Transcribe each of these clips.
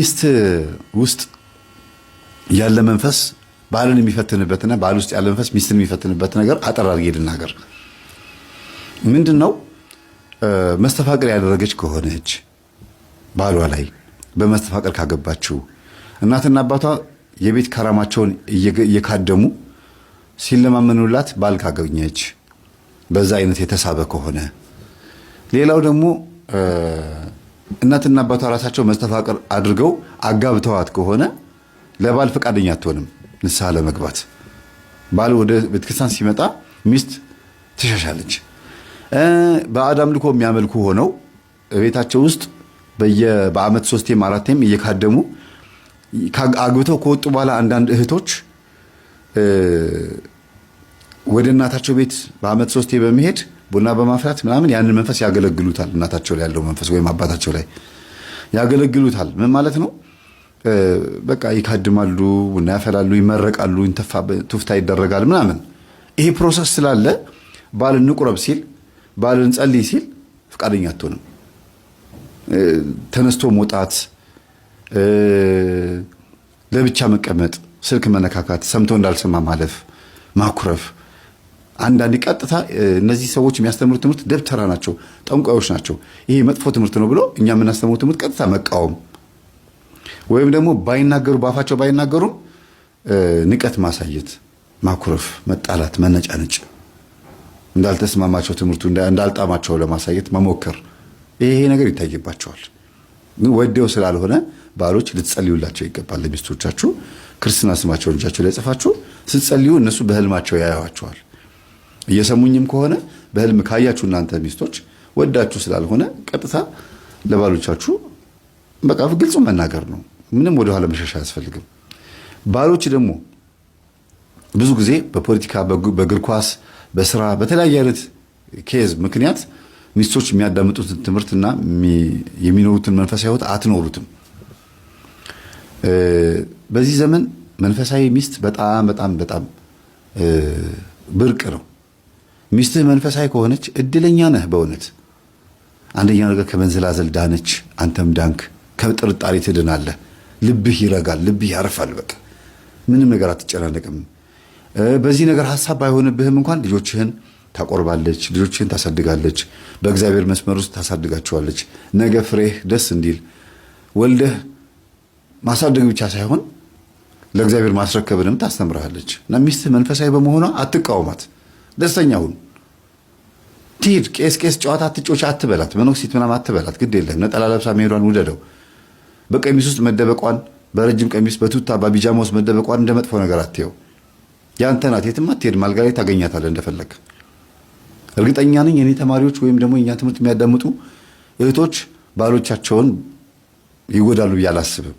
ሚስት ውስጥ ያለ መንፈስ ባልን የሚፈትንበትና ባል ውስጥ ያለ መንፈስ ሚስትን የሚፈትንበት ነገር አጠር አድርጌ ልናገር። ምንድነው? መስተፋቅር ያደረገች ከሆነች ባሏ ላይ በመስተፋቅር ካገባችው እናትና አባቷ የቤት ከራማቸውን እየካደሙ ሲለማመኑላት ባል ካገኘች በዛ አይነት የተሳበ ከሆነ፣ ሌላው ደግሞ እናትና አባቷ ራሳቸው መስተፋቅር አድርገው አጋብተዋት ከሆነ ለባል ፈቃደኛ አትሆንም ንስሐ ለመግባት። ባል ወደ ቤተክርስቲያን ሲመጣ ሚስት ትሸሻለች። በአዳም አምልኮ የሚያመልኩ ሆነው ቤታቸው ውስጥ በአመት 3ቴም 4ቴም እየካደሙ አግብተው ከወጡ በኋላ አንዳንድ እህቶች ወደ እናታቸው ቤት በአመት 3ቴ በመሄድ ቡና በማፍላት ምናምን ያንን መንፈስ ያገለግሉታል። እናታቸው ላይ ያለው መንፈስ ወይም አባታቸው ላይ ያገለግሉታል። ምን ማለት ነው? በቃ ይካድማሉ፣ ቡና ያፈላሉ፣ ይመረቃሉ፣ ቱፍታ ይደረጋል ምናምን። ይሄ ፕሮሰስ ስላለ ባልን እንቁረብ ሲል ባልን እንጸልይ ሲል ፈቃደኛ አትሆንም። ተነስቶ መውጣት፣ ለብቻ መቀመጥ፣ ስልክ መነካካት፣ ሰምቶ እንዳልሰማ ማለፍ፣ ማኩረፍ። አንዳንድ ቀጥታ እነዚህ ሰዎች የሚያስተምሩት ትምህርት ደብተራ ናቸው፣ ጠንቋዮች ናቸው፣ ይሄ መጥፎ ትምህርት ነው ብሎ እኛ የምናስተምሩት ትምህርት ቀጥታ መቃወም፣ ወይም ደግሞ ባይናገሩ ባፋቸው ባይናገሩም ንቀት ማሳየት፣ ማኩረፍ፣ መጣላት፣ መነጫነጭ፣ እንዳልተስማማቸው ትምህርቱ እንዳልጣማቸው ለማሳየት መሞከር፣ ይሄ ነገር ይታይባቸዋል። ግን ወደው ስላልሆነ ባሎች ልትጸልዩላቸው ይገባል። ለሚስቶቻችሁ ክርስትና ስማቸውን እጃችሁ ላይ ጽፋችሁ ስትጸልዩ እነሱ በህልማቸው ያዩዋቸዋል። እየሰሙኝም ከሆነ በህልም ካያችሁ እናንተ ሚስቶች ወዳችሁ ስላልሆነ ቀጥታ ለባሎቻችሁ በቃ ግልጹ መናገር ነው። ምንም ወደ ኋላ መሸሽ አያስፈልግም። ባሎች ደግሞ ብዙ ጊዜ በፖለቲካ፣ በእግር ኳስ፣ በስራ፣ በተለያየ አይነት ኬዝ ምክንያት ሚስቶች የሚያዳምጡትን ትምህርትና የሚኖሩትን መንፈሳዊ ህይወት አትኖሩትም። በዚህ ዘመን መንፈሳዊ ሚስት በጣም በጣም በጣም ብርቅ ነው። ሚስትህ መንፈሳዊ ከሆነች እድለኛ ነህ በእውነት። አንደኛ ነገር ከመንዘላዘል ዳነች፣ አንተም ዳንክ። ከጥርጣሬ ትድናለህ። ልብህ ይረጋል፣ ልብህ ያርፋል። በቃ ምንም ነገር አትጨናነቅም። በዚህ ነገር ሐሳብ ባይሆንብህም እንኳን ልጆችህን ታቆርባለች፣ ልጆችህን ታሳድጋለች፣ በእግዚአብሔር መስመር ውስጥ ታሳድጋቸዋለች። ነገ ፍሬህ ደስ እንዲል ወልደህ ማሳደግ ብቻ ሳይሆን ለእግዚአብሔር ማስረከብንም ታስተምርሃለች። እና ሚስትህ መንፈሳዊ በመሆኗ አትቃወማት፣ ደስተኛ ሁን። ትሂድ፣ ቄስ ጨዋታ አትጮች አትበላት፣ መነኩሲት ምናምን አትበላት። ግድ የለም ነጠላ ለብሳ መሄዷን ውደደው። በቀሚስ ውስጥ መደበቋን፣ በረጅም ቀሚስ በቱታ በቢጃማ ውስጥ መደበቋን እንደ መጥፎ ነገር አትየው። ያንተ ናት፣ የትም አትሄድም። አልጋ ላይ ታገኛታለህ እንደፈለግ። እርግጠኛ ነኝ የኔ ተማሪዎች ወይም ደግሞ የኛ ትምህርት የሚያዳምጡ እህቶች ባሎቻቸውን ይጎዳሉ ብዬ አላስብም።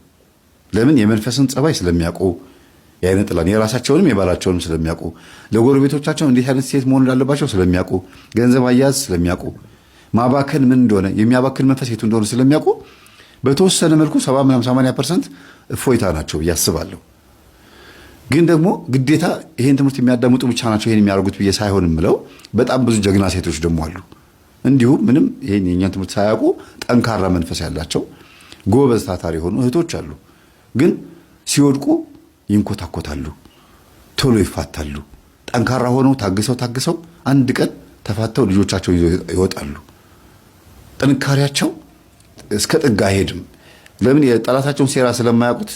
ለምን? የመንፈስን ጸባይ ስለሚያውቁ፣ የዓይነ ጥላን የራሳቸውንም የባላቸውንም ስለሚያውቁ፣ ለጎረቤቶቻቸው እንዴት አይነት ሴት መሆን እንዳለባቸው ስለሚያውቁ፣ ገንዘብ አያያዝ ስለሚያውቁ፣ ማባከን ምን እንደሆነ የሚያባክን መንፈስ የቱ እንደሆነ ስለሚያውቁ በተወሰነ መልኩ 70-80% እፎይታ ናቸው ብዬ አስባለሁ። ግን ደግሞ ግዴታ ይሄን ትምህርት የሚያዳምጡ ብቻ ናቸው ይሄን የሚያደርጉት ብዬ ሳይሆንም ብለው በጣም ብዙ ጀግና ሴቶች ደግሞ አሉ። እንዲሁም ምንም ይሄን የኛን ትምህርት ሳያውቁ ጠንካራ መንፈስ ያላቸው ጎበዝ ታታሪ የሆኑ እህቶች አሉ። ግን ሲወድቁ ይንኮታኮታሉ፣ ቶሎ ይፋታሉ። ጠንካራ ሆነው ታግሰው አንድ ቀን ተፋተው ልጆቻቸው ይዘው ይወጣሉ። ጥንካሬያቸው እስከ ጥግ አይሄድም። ለምን? የጠላታቸውን ሴራ ስለማያውቁት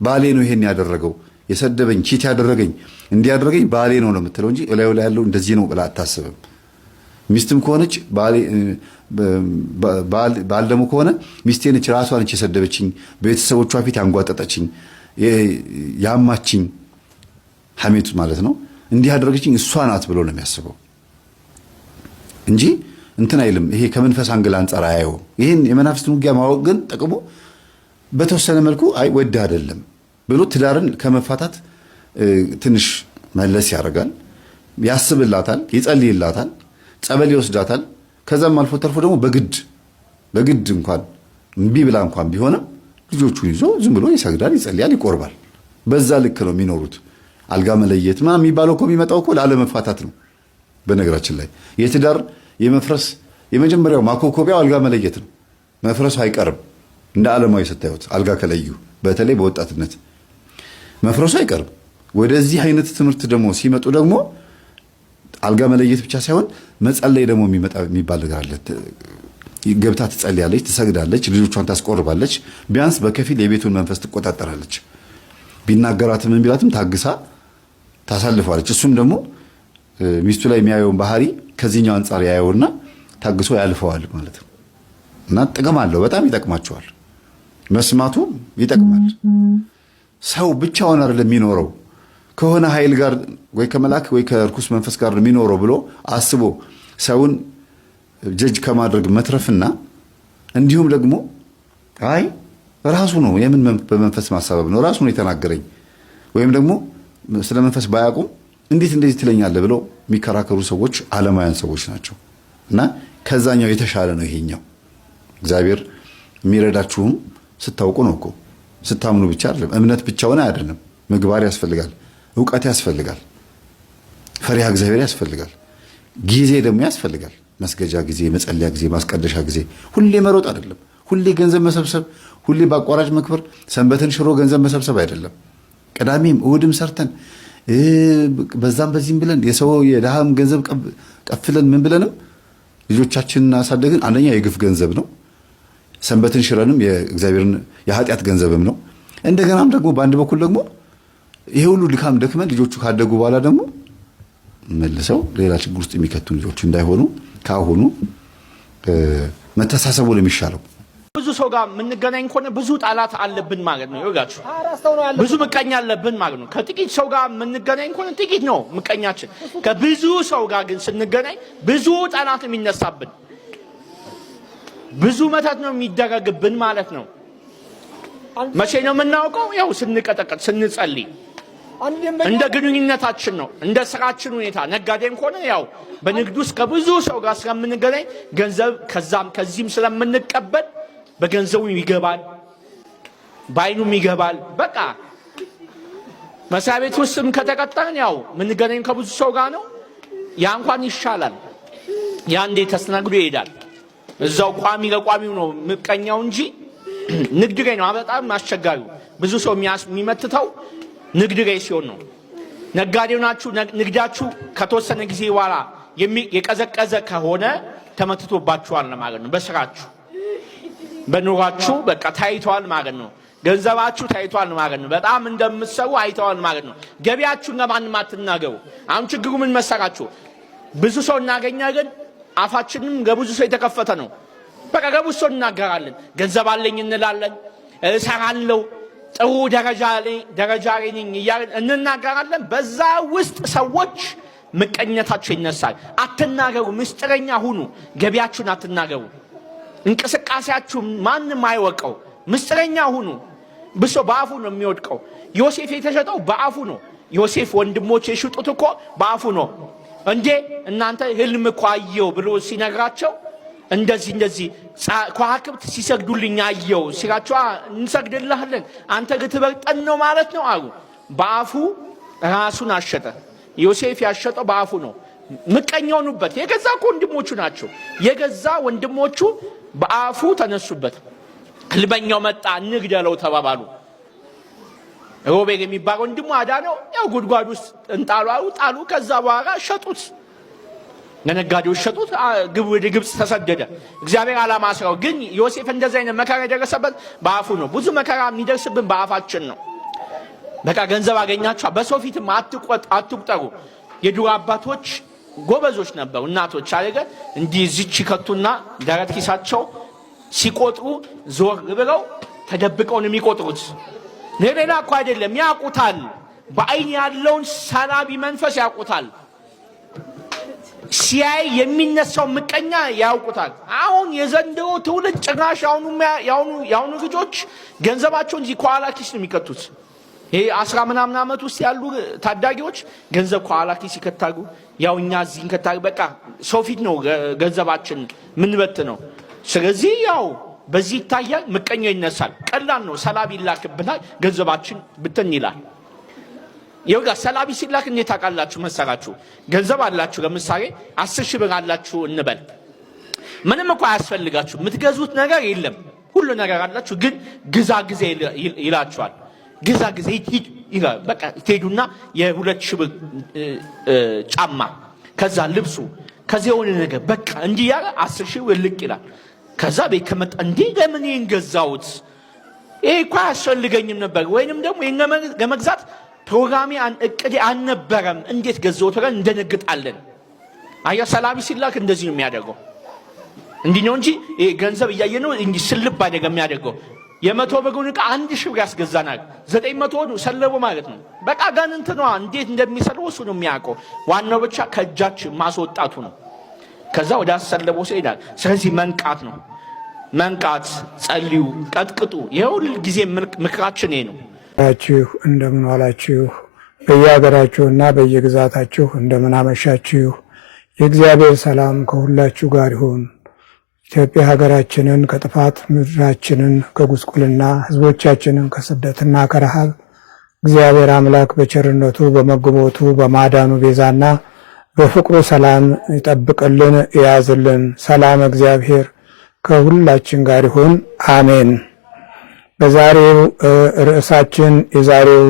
ባሌ ነው ይሄን ያደረገው፣ የሰደበኝ፣ ቺት ያደረገኝ፣ እንዲያደረገኝ ባሌ ነው የምትለው እንጂ እላዩ ላይ ያለው እንደዚህ ነው ብላ አታስብም። ሚስትም ከሆነች ባል ደግሞ ከሆነ ሚስቴ ነች፣ ራሷ ነች የሰደበችኝ፣ ቤተሰቦቿ ፊት ያንጓጠጠችኝ፣ ያማችኝ፣ ሐሜቱ ማለት ነው፣ እንዲህ ያደረገችኝ እሷ ናት ብሎ ነው የሚያስበው እንጂ እንትን አይልም። ይሄ ከመንፈስ አንግል አንጻር አያየው። ይሄን የመናፍስትን ውጊያ ማወቅ ግን ጥቅሙ በተወሰነ መልኩ አይ ወደ አይደለም ብሎ ትዳርን ከመፋታት ትንሽ መለስ ያደርጋል፣ ያስብላታል፣ ይጸልይላታል፣ ጸበል ይወስዳታል። ከዛም አልፎ ተርፎ ደግሞ በግድ እንኳን እምቢ ብላ እንኳን ቢሆንም ልጆቹን ይዞ ዝም ብሎ ይሰግዳል፣ ይጸልያል፣ ይቆርባል። በዛ ልክ ነው የሚኖሩት። አልጋ መለየት ምናምን የሚባለው እኮ የሚመጣው እኮ ላለመፋታት ነው። በነገራችን ላይ የትዳር የመፍረስ የመጀመሪያው ማኮኮቢያው አልጋ መለየት ነው። መፍረሱ አይቀርም። እንደ ዓለማዊ ስታዩት አልጋ ከለዩ በተለይ በወጣትነት መፍረሱ አይቀርም። ወደዚህ አይነት ትምህርት ደግሞ ሲመጡ ደግሞ አልጋ መለየት ብቻ ሳይሆን መጸለይ ደግሞ የሚባል ነገር አለ። ገብታ ትጸልያለች፣ ትሰግዳለች፣ ልጆቿን ታስቆርባለች፣ ቢያንስ በከፊል የቤቱን መንፈስ ትቆጣጠራለች። ቢናገራትም ምን ቢላትም ታግሳ ታሳልፋለች። እሱም ደግሞ ሚስቱ ላይ የሚያየውን ባህሪ ከዚህኛው አንጻር ያየውና ታግሶ ያልፈዋል ማለት ነው። እና ጥቅም አለው፣ በጣም ይጠቅማቸዋል። መስማቱ ይጠቅማል። ሰው ብቻውን አይደለም የሚኖረው ከሆነ ኃይል ጋር ወይ ከመላክ ወይ ከርኩስ መንፈስ ጋር የሚኖረው ብሎ አስቦ ሰውን ጀጅ ከማድረግ መትረፍና እንዲሁም ደግሞ አይ ራሱ ነው የምን በመንፈስ ማሳበብ ነው ራሱ ነው የተናገረኝ ወይም ደግሞ ስለ መንፈስ ባያቁም እንዴት እንደዚህ ትለኛለህ ብለው የሚከራከሩ ሰዎች ዓለማውያን ሰዎች ናቸው። እና ከዛኛው የተሻለ ነው ይሄኛው። እግዚአብሔር የሚረዳችሁም ስታውቁ ነው እኮ ስታምኑ ብቻ አይደለም። እምነት ብቻውን አይደለም። ምግባር ያስፈልጋል፣ ዕውቀት ያስፈልጋል፣ ፈሪሃ እግዚአብሔር ያስፈልጋል፣ ጊዜ ደግሞ ያስፈልጋል። መስገጃ ጊዜ፣ መጸለያ ጊዜ፣ ማስቀደሻ ጊዜ። ሁሌ መሮጥ አይደለም፣ ሁሌ ገንዘብ መሰብሰብ፣ ሁሌ በአቋራጭ መክበር፣ ሰንበትን ሽሮ ገንዘብ መሰብሰብ አይደለም። ቅዳሜም እሑድም ሰርተን በዛም በዚህም ብለን የሰው የድሃም ገንዘብ ቀፍለን ምን ብለንም ልጆቻችንን አሳደግን። አንደኛ የግፍ ገንዘብ ነው። ሰንበትን ሽረንም የእግዚአብሔርን የኃጢአት ገንዘብም ነው። እንደገናም ደግሞ በአንድ በኩል ደግሞ ይሄ ሁሉ ድካም ደክመን ልጆቹ ካደጉ በኋላ ደግሞ መልሰው ሌላ ችግር ውስጥ የሚከቱ ልጆች እንዳይሆኑ ካሁኑ መተሳሰቡ ነው የሚሻለው። ብዙ ሰው ጋር የምንገናኝ ከሆነ ብዙ ጠላት አለብን ማለት ነው። ይወጋችሁ ብዙ ምቀኛ አለብን ማለት ነው። ከጥቂት ሰው ጋር የምንገናኝ ከሆነ ጥቂት ነው ምቀኛችን። ከብዙ ሰው ጋር ግን ስንገናኝ ብዙ ጠላት ነው የሚነሳብን፣ ብዙ መተት ነው የሚደረግብን ማለት ነው። መቼ ነው የምናውቀው? ያው ስንቀጠቀጥ ስንጸልይ እንደ ግንኙነታችን ነው፣ እንደ ስራችን ሁኔታ። ነጋዴም ከሆነ ያው በንግድ ውስጥ ከብዙ ሰው ጋር ስለምንገናኝ ገንዘብ ከዛም ከዚህም ስለምንቀበል በገንዘቡ ይገባል፣ በአይኑም ይገባል። በቃ መስሪያ ቤት ውስጥም ከተቀጠርን ያው ምንገናኝ ከብዙ ሰው ጋር ነው። ያ እንኳን ይሻላል፣ ያ እንዴ ተስተናግዶ ይሄዳል። እዛው ቋሚ ለቋሚው ነው ምቀኛው እንጂ ንግድ ላይ ነው በጣም አስቸጋሪው። ብዙ ሰው የሚመትተው ንግድ ላይ ሲሆን ነው። ነጋዴው ናችሁ፣ ንግዳችሁ ከተወሰነ ጊዜ በኋላ የቀዘቀዘ ከሆነ ተመትቶባችኋል ማለት ነው። በስራችሁ በኑሯችሁ በቃ ታይቷል ማለት ነው። ገንዘባችሁ ታይቷል ማለት ነው። በጣም እንደምትሰሩ አይተዋል ማለት ነው። ገቢያችሁን ለማንም አትናገሩ። አሁን ችግሩ ምን መሰራችሁ? ብዙ ሰው እናገኛለን፣ አፋችንም ለብዙ ሰው የተከፈተ ነው። በቃ ለብዙ ሰው እናገራለን። ገንዘብ አለኝ እንላለን፣ እሰራለሁ፣ ጥሩ ደረጃ ላይ ነኝ እያልን እንናገራለን። በዛ ውስጥ ሰዎች ምቀኝነታቸው ይነሳል። አትናገሩ፣ ምስጢረኛ ሁኑ። ገቢያችሁን አትናገሩ። እንቅስቃሴያችሁ ማንም አይወቀው። ምስጢረኛ ሁኑ። ብሶ በአፉ ነው የሚወድቀው። ዮሴፍ የተሸጠው በአፉ ነው። ዮሴፍ ወንድሞች የሽጡት እኮ በአፉ ነው። እንዴ እናንተ ህልም እኮ አየው ብሎ ሲነግራቸው እንደዚህ ከዋክብት ሲሰግዱልኝ አየው ሲላቸው እንሰግድልሃለን አንተ ልትበልጠን ነው ማለት ነው አሉ። በአፉ ራሱን አሸጠ። ዮሴፍ ያሸጠው በአፉ ነው። ምቀኛው ሆኑበት። የገዛ ወንድሞቹ ናቸው። የገዛ ወንድሞቹ በአፉ ተነሱበት። ህልመኛው መጣ እንግደለው ተባባሉ። ሮቤል የሚባል ወንድሙ አዳነው። ያው ጉድጓድ ውስጥ እንጣሉ ጣሉ። ከዛ በኋላ ሸጡት፣ ለነጋዴዎች ሸጡት። ወደ ግብጽ ተሰደደ። እግዚአብሔር ዓላማ ስራው ግን ዮሴፍ እንደዚህ አይነት መከራ የደረሰበት በአፉ ነው። ብዙ መከራ የሚደርስብን በአፋችን ነው። በቃ ገንዘብ አገኛችሁ በሰው ፊትም አትቁጠሩ። የድሮ አባቶች ጎበዞች ነበሩ። እናቶች አለገ እንዲህ እዚች ከቱና ደረት ኪሳቸው ሲቆጥሩ ዞር ብለው ተደብቀው ነው የሚቆጥሩት። ሌላ እኮ አይደለም፣ ያውቁታል። በአይን ያለውን ሰላቢ መንፈስ ያውቁታል። ሲያይ የሚነሳው ምቀኛ ያውቁታል። አሁን የዘንድሮ ትውልድ ጭራሽ ያሁኑ ልጆች ገንዘባቸውን እዚህ ከኋላ ኪስ ነው የሚከቱት። ይሄ 10 ምናምን ዓመት ውስጥ ያሉ ታዳጊዎች ገንዘብ ከኋላ ኪስ ይከታሉ። ያው እኛ እዚህ እንከታሉ። በቃ ሰው ፊት ነው ገንዘባችን ምንበት ነው። ስለዚህ ያው በዚህ ይታያል። ምቀኛ ይነሳል። ቀላል ነው። ሰላቢ ይላክብናል፣ ገንዘባችን ብትን ይላል። ይውጋ ሰላቢ ሲላክ እንዴት ታውቃላችሁ መሰላችሁ? ገንዘብ አላችሁ፣ ለምሳሌ 10 ሺህ ብር አላችሁ እንበል። ምንም እኮ አያስፈልጋችሁ፣ የምትገዙት ነገር የለም። ሁሉ ነገር አላችሁ፣ ግን ግዛ ጊዜ ይላችኋል። ግዛ ጊዜ ሂድ ይላል። በቃ ትሄዱና የ2000 ብር ጫማ፣ ከዛ ልብሱ፣ ከዛ የሆነ ነገር በቃ እንዲህ ያለ 10,000 ብር ልቅ ይላል። ከዛ ቤት ከመጣ እንዴ ለምን ይሄን ገዛሁት? ይሄ እኮ አያስፈልገኝም ነበር፣ ወይንም ደግሞ ይሄን ለመግዛት ፕሮግራሜ እቅዴ አልነበረም፣ እንዴት ገዛሁት ብለን እንደነግጣለን። አያ ሰላቢ ሲላክ እንደዚህ ነው የሚያደርገው። እንዲህ ነው እንጂ ይሄ ገንዘብ እያየ ነው እንጂ ስልብ አይደለም የሚያደርገው። የ100 ብሩን ዕቃ 1,000 ብር ያስገዛናል። 900 ሰለቡ ማለት ነው። በቃ ጋንንት ነው፣ እንዴት እንደሚሰልቡ እሱ ነው የሚያውቀው። ዋናው ብቻ ከእጃችን ማስወጣቱ ነው። ከዛ ወደ አሰለቦ ይሄዳል። ስለዚህ መንቃት ነው። መንቃት፣ ጸልዩ፣ ቀጥቅጡ። የሁል ጊዜ ምክራችን ይሄ ነው። እንደምን ዋላችሁ? በየሀገራችሁና በየግዛታችሁ እንደምን አመሻችሁ? የእግዚአብሔር ሰላም ከሁላችሁ ጋር ይሁን። ኢትዮጵያ ሀገራችንን ከጥፋት ምድራችንን ከጉስቁልና ሕዝቦቻችንን ከስደትና ከረሃብ እግዚአብሔር አምላክ በቸርነቱ በመግቦቱ በማዳኑ ቤዛና በፍቅሩ ሰላም ይጠብቅልን ይያዝልን። ሰላም እግዚአብሔር ከሁላችን ጋር ይሁን፣ አሜን። በዛሬው ርዕሳችን የዛሬው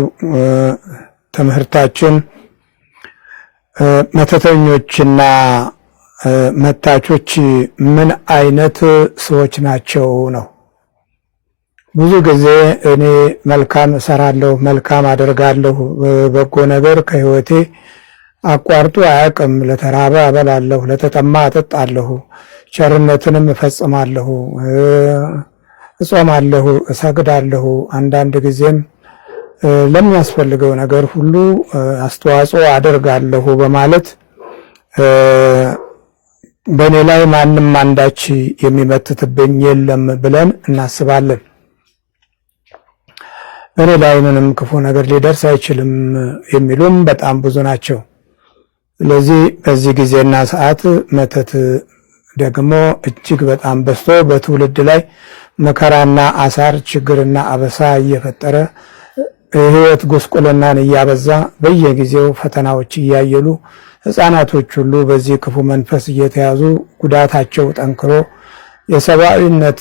ትምህርታችን መተተኞችና መታቾች ምን አይነት ሰዎች ናቸው ነው። ብዙ ጊዜ እኔ መልካም እሰራለሁ፣ መልካም አደርጋለሁ፣ በጎ ነገር ከህይወቴ አቋርጦ አያውቅም። ለተራበ አበላለሁ፣ ለተጠማ አጠጣለሁ፣ ቸርነትንም እፈጽማለሁ፣ እጾማለሁ፣ እሰግዳለሁ፣ አንዳንድ ጊዜም ለሚያስፈልገው ነገር ሁሉ አስተዋጽኦ አደርጋለሁ በማለት በእኔ ላይ ማንም አንዳች የሚመትትብኝ የለም ብለን እናስባለን። እኔ ላይ ምንም ክፉ ነገር ሊደርስ አይችልም የሚሉም በጣም ብዙ ናቸው። ስለዚህ በዚህ ጊዜና ሰዓት መተት ደግሞ እጅግ በጣም በዝቶ በትውልድ ላይ መከራና አሳር ችግርና አበሳ እየፈጠረ ህይወት ጉስቁልናን እያበዛ በየጊዜው ፈተናዎች እያየሉ ሕፃናቶች ሁሉ በዚህ ክፉ መንፈስ እየተያዙ ጉዳታቸው ጠንክሮ የሰብአዊነት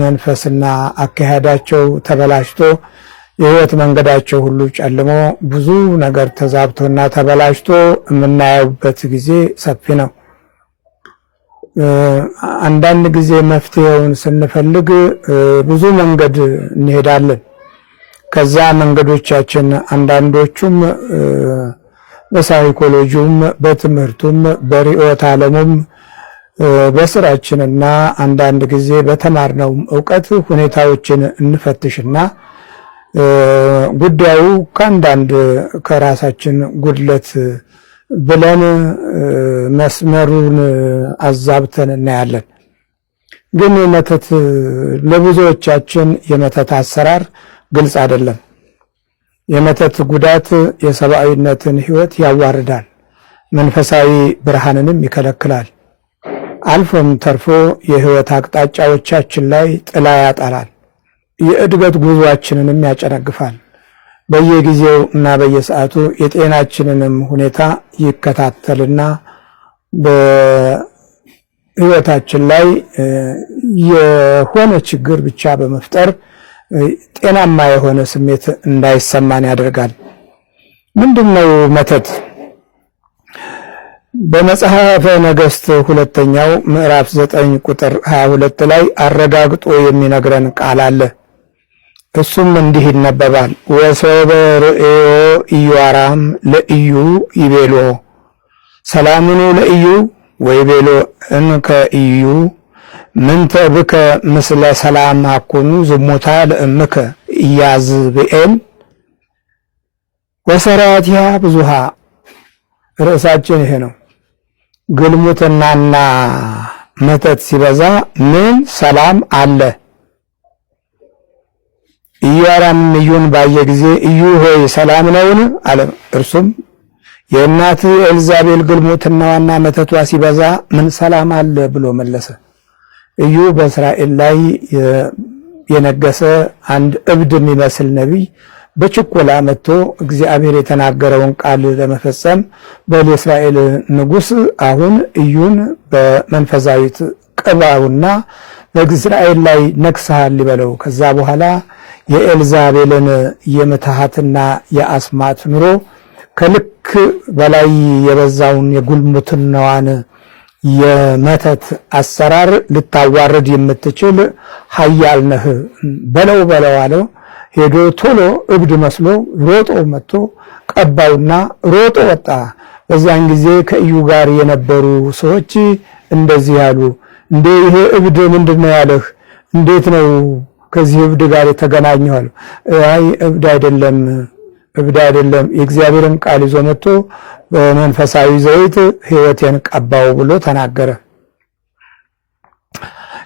መንፈስና አካሄዳቸው ተበላሽቶ የህይወት መንገዳቸው ሁሉ ጨልሞ ብዙ ነገር ተዛብቶና ተበላሽቶ የምናየውበት ጊዜ ሰፊ ነው። አንዳንድ ጊዜ መፍትሄውን ስንፈልግ ብዙ መንገድ እንሄዳለን። ከዛ መንገዶቻችን አንዳንዶቹም በሳይኮሎጂውም በትምህርቱም በርዕዮተ ዓለሙም በስራችንና አንዳንድ ጊዜ በተማርነው ዕውቀት ሁኔታዎችን እንፈትሽና ጉዳዩ ከአንዳንድ ከራሳችን ጉድለት ብለን መስመሩን አዛብተን እናያለን። ግን መተት ለብዙዎቻችን የመተት አሰራር ግልጽ አይደለም። የመተት ጉዳት የሰብአዊነትን ህይወት ያዋርዳል፣ መንፈሳዊ ብርሃንንም ይከለክላል። አልፎም ተርፎ የህይወት አቅጣጫዎቻችን ላይ ጥላ ያጣላል፣ የእድገት ጉዟችንንም ያጨነግፋል። በየጊዜው እና በየሰዓቱ የጤናችንንም ሁኔታ ይከታተልና በህይወታችን ላይ የሆነ ችግር ብቻ በመፍጠር ጤናማ የሆነ ስሜት እንዳይሰማን ያደርጋል። ምንድነው መተት? በመጽሐፈ ነገሥት ሁለተኛው ምዕራፍ 9 ቁጥር 22 ላይ አረጋግጦ የሚነግረን ቃል አለ። እሱም እንዲህ ይነበባል። ወሶበ ርእዮ ኢዮአራም ለኢዩ ይቤሎ ሰላምኑ ለኢዩ ወይቤሎ እንከ ኢዩ ምንተ ብከ ምስለ ሰላም አኩኑ ዝሙታ ለእምከ ኢያዝብኤል ወሰራቲሃ ብዙሃ። ርዕሳችን ይሄ ነው። ግልሙትናና መተት ሲበዛ ምን ሰላም አለ? ኢዮአራም ኢዩን ባየ ጊዜ ኢዩ ሆይ ሰላም ነውን አለ። እርሱም የእናት ኤልዛቤል ግልሙትናዋና መተቷ ሲበዛ ምን ሰላም አለ ብሎ መለሰ። ኢዩ በእስራኤል ላይ የነገሰ አንድ እብድ የሚመስል ነቢይ በችኮላ መጥቶ እግዚአብሔር የተናገረውን ቃል ለመፈጸም በእስራኤል ንጉሥ አሁን ኢዩን በመንፈሳዊት ቅባውና በእስራኤል ላይ ነግሰሃል ይበለው። ከዛ በኋላ የኤልዛቤልን የምትሃትና የአስማት ኑሮ ከልክ በላይ የበዛውን የጉልሙትናዋን የመተት አሰራር ልታዋርድ የምትችል ኃያል ነህ በለው አለው። ሄዶ ቶሎ እብድ መስሎ ሮጦ መጥቶ ቀባውና ሮጦ ወጣ። በዚያን ጊዜ ከኢዩ ጋር የነበሩ ሰዎች እንደዚህ ያሉ፣ እንዴ ይሄ እብድ ምንድነው ያለህ? እንዴት ነው ከዚህ እብድ ጋር የተገናኘው? አይ እብድ አይደለም የእግዚአብሔርን ቃል ይዞ መጥቶ በመንፈሳዊ ዘይት ሕይወቴን ቀባው ብሎ ተናገረ።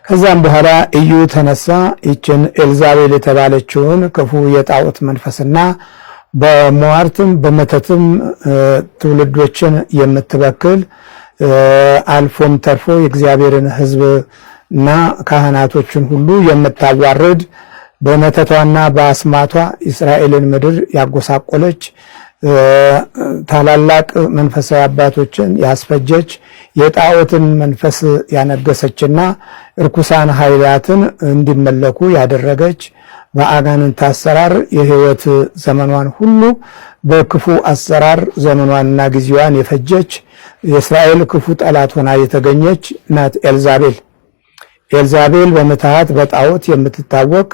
ከዛም በኋላ ኢዩ ተነሳ። ይችን ኤልዛቤል የተባለችውን ክፉ የጣዖት መንፈስና በመዋርትም በመተትም ትውልዶችን የምትበክል አልፎም ተርፎ የእግዚአብሔርን ሕዝብና ካህናቶችን ሁሉ የምታዋርድ በመተቷና በአስማቷ እስራኤልን ምድር ያጎሳቆለች ታላላቅ መንፈሳዊ አባቶችን ያስፈጀች የጣዖትን መንፈስ ያነገሰችና እርኩሳን ኃይላትን እንዲመለኩ ያደረገች በአጋንንት አሰራር የሕይወት ዘመኗን ሁሉ በክፉ አሰራር ዘመኗንና ጊዜዋን የፈጀች የእስራኤል ክፉ ጠላት ሆና የተገኘች ናት ኤልዛቤል። ኤልዛቤል በምትሃት በጣዖት የምትታወቅ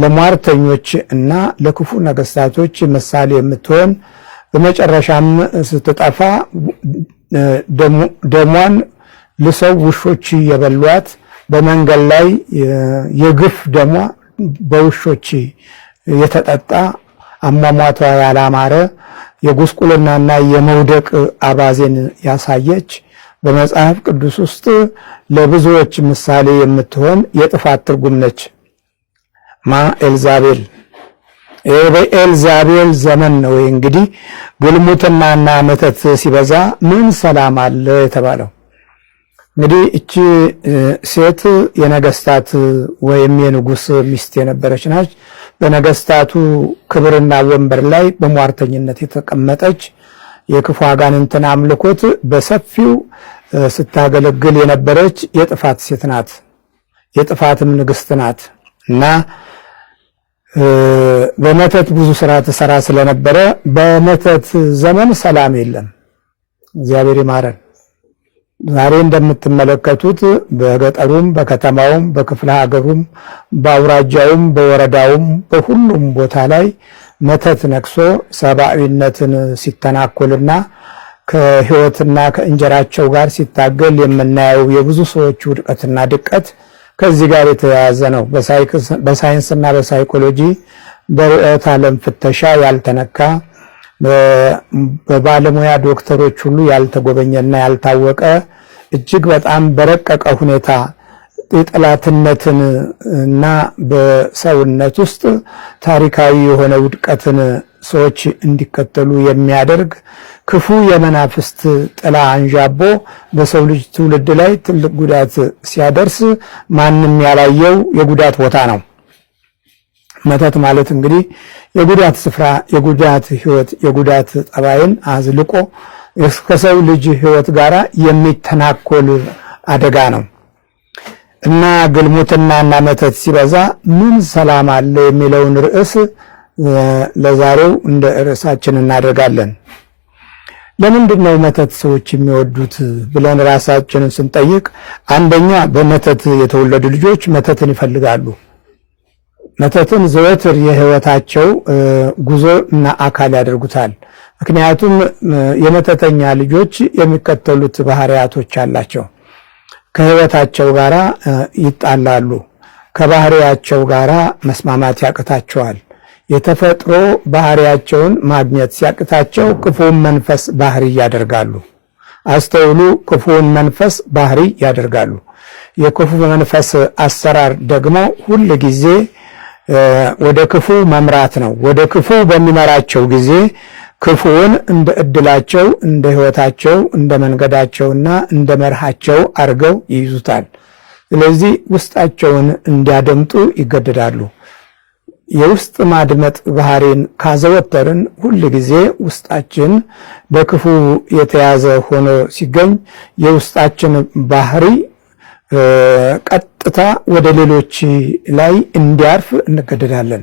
ለሟርተኞች እና ለክፉ ነገስታቶች ምሳሌ የምትሆን በመጨረሻም ስትጠፋ ደሟን ልሰው ውሾች የበሏት በመንገድ ላይ የግፍ ደሟ በውሾች የተጠጣ አሟሟቷ ያላማረ የጉስቁልናና የመውደቅ አባዜን ያሳየች በመጽሐፍ ቅዱስ ውስጥ ለብዙዎች ምሳሌ የምትሆን የጥፋት ትርጉም ነች። ኤልዛቤል በኤልዛቤል ዘመን ነው እንግዲህ ግልሙትናና መተት ሲበዛ ምን ሰላም አለ የተባለው። እንግዲህ እቺ ሴት የነገስታት ወይም የንጉስ ሚስት የነበረች ናች። በነገስታቱ ክብርና ወንበር ላይ በሟርተኝነት የተቀመጠች የክፉ አጋንንትን አምልኮት በሰፊው ስታገለግል የነበረች የጥፋት ሴት ናት። የጥፋትም ንግስት ናት እና በመተት ብዙ ስራ ትሰራ ስለነበረ በመተት ዘመን ሰላም የለም። እግዚአብሔር ይማረን። ዛሬ እንደምትመለከቱት በገጠሩም በከተማውም በክፍለ ሀገሩም በአውራጃውም በወረዳውም በሁሉም ቦታ ላይ መተት ነክሶ ሰብአዊነትን ሲተናኮልና ከህይወትና ከእንጀራቸው ጋር ሲታገል የምናየው የብዙ ሰዎች ውድቀትና ድቀት ከዚህ ጋር የተያያዘ ነው። በሳይንስና በሳይኮሎጂ በርዕዮተ ዓለም ፍተሻ ያልተነካ በባለሙያ ዶክተሮች ሁሉ ያልተጎበኘና ያልታወቀ እጅግ በጣም በረቀቀ ሁኔታ የጠላትነትን እና በሰውነት ውስጥ ታሪካዊ የሆነ ውድቀትን ሰዎች እንዲከተሉ የሚያደርግ ክፉ የመናፍስት ጥላ አንዣቦ በሰው ልጅ ትውልድ ላይ ትልቅ ጉዳት ሲያደርስ ማንም ያላየው የጉዳት ቦታ ነው። መተት ማለት እንግዲህ የጉዳት ስፍራ፣ የጉዳት ህይወት፣ የጉዳት ጠባይን አዝልቆ ከሰው ልጅ ህይወት ጋር የሚተናኮል አደጋ ነው እና ግልሙትናና መተት ሲበዛ ምን ሰላም አለ የሚለውን ርዕስ ለዛሬው እንደ ርዕሳችን እናደርጋለን። ለምንድን ነው መተት ሰዎች የሚወዱት ብለን ራሳችንን ስንጠይቅ፣ አንደኛ በመተት የተወለዱ ልጆች መተትን ይፈልጋሉ። መተትን ዘወትር የህይወታቸው ጉዞ እና አካል ያደርጉታል። ምክንያቱም የመተተኛ ልጆች የሚከተሉት ባህሪያቶች አላቸው። ከህይወታቸው ጋር ይጣላሉ። ከባህሪያቸው ጋር መስማማት ያቅታቸዋል። የተፈጥሮ ባህሪያቸውን ማግኘት ሲያቅታቸው ክፉን መንፈስ ባህሪ ያደርጋሉ። አስተውሉ፣ ክፉን መንፈስ ባህሪ ያደርጋሉ። የክፉ መንፈስ አሰራር ደግሞ ሁል ጊዜ ወደ ክፉ መምራት ነው። ወደ ክፉ በሚመራቸው ጊዜ ክፉውን እንደ እድላቸው፣ እንደ ህይወታቸው፣ እንደ መንገዳቸውና እንደ መርሃቸው አድርገው ይይዙታል። ስለዚህ ውስጣቸውን እንዲያደምጡ ይገደዳሉ። የውስጥ ማድመጥ ባህሪን ካዘወተርን ሁል ጊዜ ውስጣችን በክፉ የተያዘ ሆኖ ሲገኝ የውስጣችን ባህሪ ቀጥታ ወደ ሌሎች ላይ እንዲያርፍ እንገደዳለን።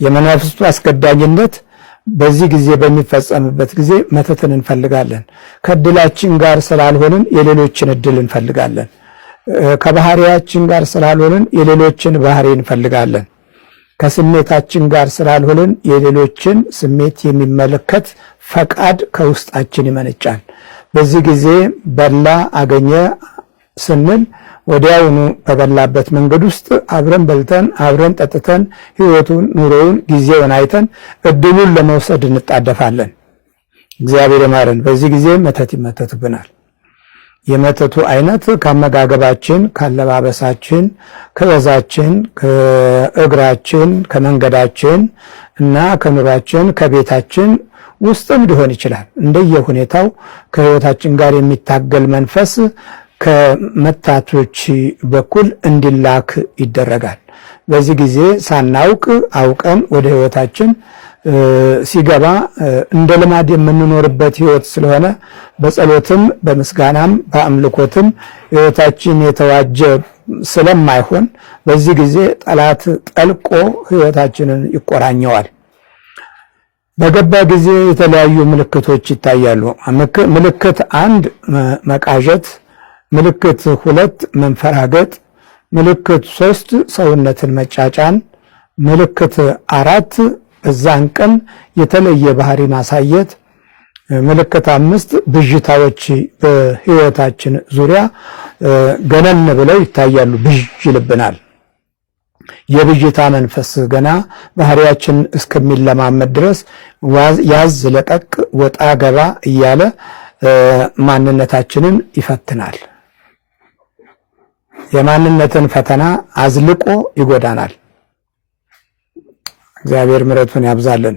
የመናፍስቱ አስገዳጅነት በዚህ ጊዜ በሚፈጸምበት ጊዜ መተትን እንፈልጋለን። ከእድላችን ጋር ስላልሆንን የሌሎችን እድል እንፈልጋለን። ከባህሪያችን ጋር ስላልሆንን የሌሎችን ባህሪ እንፈልጋለን። ከስሜታችን ጋር ስላልሆንን የሌሎችን ስሜት የሚመለከት ፈቃድ ከውስጣችን ይመነጫል። በዚህ ጊዜ በላ አገኘ ስንል ወዲያውኑ በበላበት መንገድ ውስጥ አብረን በልተን አብረን ጠጥተን ህይወቱን፣ ኑሮውን፣ ጊዜውን አይተን እድሉን ለመውሰድ እንጣደፋለን። እግዚአብሔር ይማረን። በዚህ ጊዜ መተት ይመተትብናል። የመተቱ አይነት ከአመጋገባችን፣ ካለባበሳችን፣ ከወዛችን፣ ከእግራችን፣ ከመንገዳችን እና ከኑሯችን ከቤታችን ውስጥም ሊሆን ይችላል። እንደየሁኔታው ከህይወታችን ጋር የሚታገል መንፈስ ከመታቶች በኩል እንዲላክ ይደረጋል። በዚህ ጊዜ ሳናውቅ አውቀን ወደ ህይወታችን ሲገባ እንደ ልማድ የምንኖርበት ህይወት ስለሆነ በጸሎትም በምስጋናም በአምልኮትም ህይወታችን የተዋጀ ስለማይሆን በዚህ ጊዜ ጠላት ጠልቆ ህይወታችንን ይቆራኘዋል። በገባ ጊዜ የተለያዩ ምልክቶች ይታያሉ። ምልክት 1 መቃዠት፣ ምልክት 2 መንፈራገጥ፣ ምልክት 3 ሰውነትን መጫጫን፣ ምልክት 4 በዛን ቀን የተለየ ባህሪ ማሳየት፣ ምልክት 5 ብዥታዎች በህይወታችን ዙሪያ ገነን ብለው ይታያሉ። ብዥ ይልብናል። የብዥታ መንፈስ ገና ባህሪያችን እስከሚለማመድ ድረስ ያዝ ለቀቅ ወጣ ገባ እያለ ማንነታችንን ይፈትናል። የማንነትን ፈተና አዝልቆ ይጎዳናል። እግዚአብሔር ምሕረቱን ያብዛልን።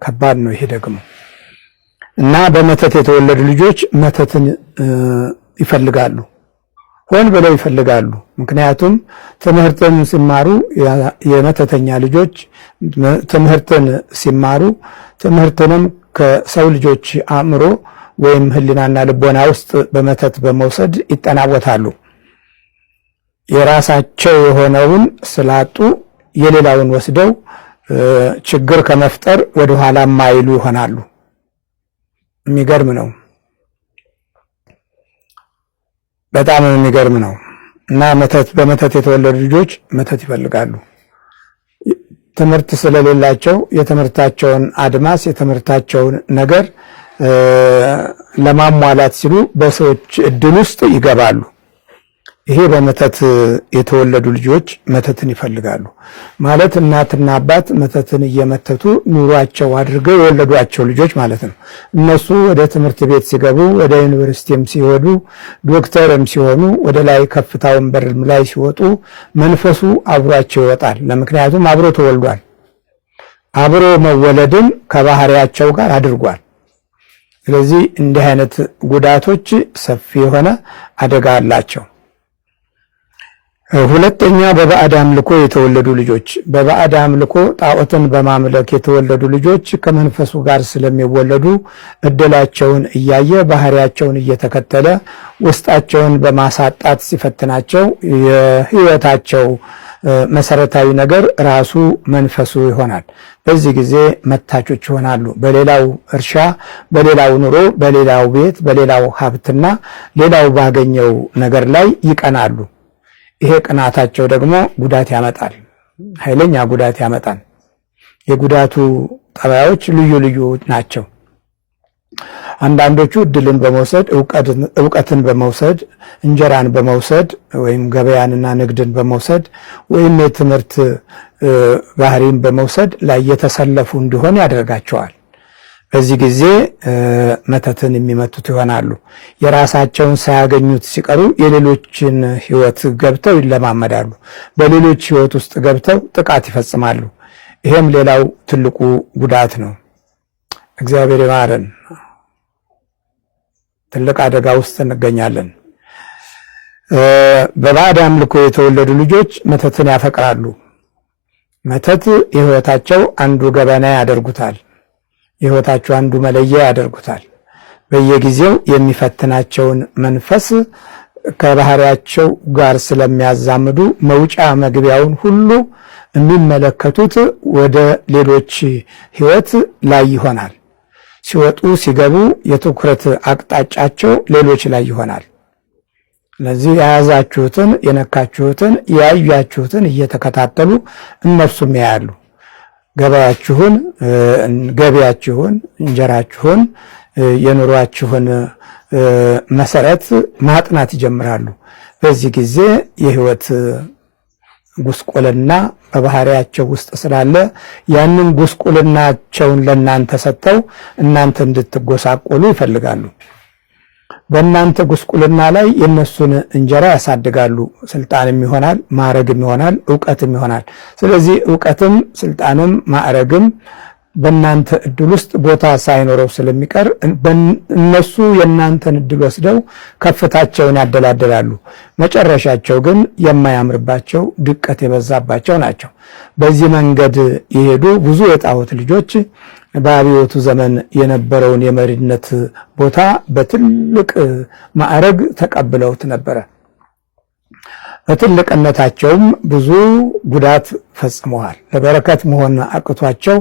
ከባድ ነው ይሄ ደግሞ እና በመተት የተወለዱ ልጆች መተትን ይፈልጋሉ፣ ሆን ብለው ይፈልጋሉ። ምክንያቱም ትምህርትን ሲማሩ የመተተኛ ልጆች ትምህርትን ሲማሩ ትምህርትንም ከሰው ልጆች አእምሮ ወይም ህሊናና ልቦና ውስጥ በመተት በመውሰድ ይጠናወታሉ። የራሳቸው የሆነውን ስላጡ የሌላውን ወስደው ችግር ከመፍጠር ወደ ኋላ ማይሉ ይሆናሉ። የሚገርም ነው። በጣም የሚገርም ነው እና በመተት የተወለዱ ልጆች መተት ይፈልጋሉ። ትምህርት ስለሌላቸው የትምህርታቸውን አድማስ የትምህርታቸውን ነገር ለማሟላት ሲሉ በሰዎች እድል ውስጥ ይገባሉ። ይሄ በመተት የተወለዱ ልጆች መተትን ይፈልጋሉ ማለት እናትና አባት መተትን እየመተቱ ኑሯቸው አድርገው የወለዷቸው ልጆች ማለት ነው። እነሱ ወደ ትምህርት ቤት ሲገቡ፣ ወደ ዩኒቨርሲቲም ሲወዱ፣ ዶክተርም ሲሆኑ፣ ወደ ላይ ከፍታውን በርም ላይ ሲወጡ መንፈሱ አብሯቸው ይወጣል። ለምክንያቱም አብሮ ተወልዷል። አብሮ መወለድን ከባህሪያቸው ጋር አድርጓል። ስለዚህ እንዲህ አይነት ጉዳቶች ሰፊ የሆነ አደጋ አላቸው። ሁለተኛ በባዕድ አምልኮ የተወለዱ ልጆች። በባዕድ አምልኮ ጣዖትን በማምለክ የተወለዱ ልጆች ከመንፈሱ ጋር ስለሚወለዱ እድላቸውን እያየ ባህሪያቸውን እየተከተለ ውስጣቸውን በማሳጣት ሲፈትናቸው የህይወታቸው መሰረታዊ ነገር ራሱ መንፈሱ ይሆናል። በዚህ ጊዜ መታቾች ይሆናሉ። በሌላው እርሻ፣ በሌላው ኑሮ፣ በሌላው ቤት፣ በሌላው ሀብትና ሌላው ባገኘው ነገር ላይ ይቀናሉ። ይሄ ቅናታቸው ደግሞ ጉዳት ያመጣል፣ ኃይለኛ ጉዳት ያመጣል። የጉዳቱ ጠባዮች ልዩ ልዩ ናቸው። አንዳንዶቹ እድልን በመውሰድ እውቀትን በመውሰድ እንጀራን በመውሰድ ወይም ገበያንና ንግድን በመውሰድ ወይም የትምህርት ባህሪን በመውሰድ ላይ የተሰለፉ እንዲሆን ያደርጋቸዋል። በዚህ ጊዜ መተትን የሚመቱት ይሆናሉ። የራሳቸውን ሳያገኙት ሲቀሩ የሌሎችን ህይወት ገብተው ይለማመዳሉ። በሌሎች ህይወት ውስጥ ገብተው ጥቃት ይፈጽማሉ። ይሄም ሌላው ትልቁ ጉዳት ነው። እግዚአብሔር ይማረን። ትልቅ አደጋ ውስጥ እንገኛለን። በባዕድ አምልኮ የተወለዱ ልጆች መተትን ያፈቅራሉ። መተት የህይወታቸው አንዱ ገበና ያደርጉታል። የህይወታቸው አንዱ መለያ ያደርጉታል። በየጊዜው የሚፈትናቸውን መንፈስ ከባህሪያቸው ጋር ስለሚያዛምዱ መውጫ መግቢያውን ሁሉ የሚመለከቱት ወደ ሌሎች ህይወት ላይ ይሆናል። ሲወጡ ሲገቡ የትኩረት አቅጣጫቸው ሌሎች ላይ ይሆናል። ስለዚህ የያዛችሁትን የነካችሁትን ያያችሁትን እየተከታተሉ እነርሱም ያያሉ። ገበያችሁን፣ እንጀራችሁን፣ የኑሯችሁን መሰረት ማጥናት ይጀምራሉ። በዚህ ጊዜ የህይወት ጉስቁልና በባህሪያቸው ውስጥ ስላለ ያንን ጉስቁልናቸውን ለእናንተ ሰጥተው እናንተ እንድትጎሳቆሉ ይፈልጋሉ። በእናንተ ጉስቁልና ላይ የነሱን እንጀራ ያሳድጋሉ። ስልጣንም ይሆናል፣ ማዕረግም ይሆናል፣ ዕውቀትም ይሆናል። ስለዚህ ዕውቀትም ስልጣንም ማዕረግም በእናንተ እድል ውስጥ ቦታ ሳይኖረው ስለሚቀር እነሱ የእናንተን እድል ወስደው ከፍታቸውን ያደላደላሉ። መጨረሻቸው ግን የማያምርባቸው ድቀት የበዛባቸው ናቸው። በዚህ መንገድ የሄዱ ብዙ የጣዖት ልጆች በአብዮቱ ዘመን የነበረውን የመሪነት ቦታ በትልቅ ማዕረግ ተቀብለውት ነበረ። በትልቅነታቸውም ብዙ ጉዳት ፈጽመዋል። ለበረከት መሆን አቅቷቸው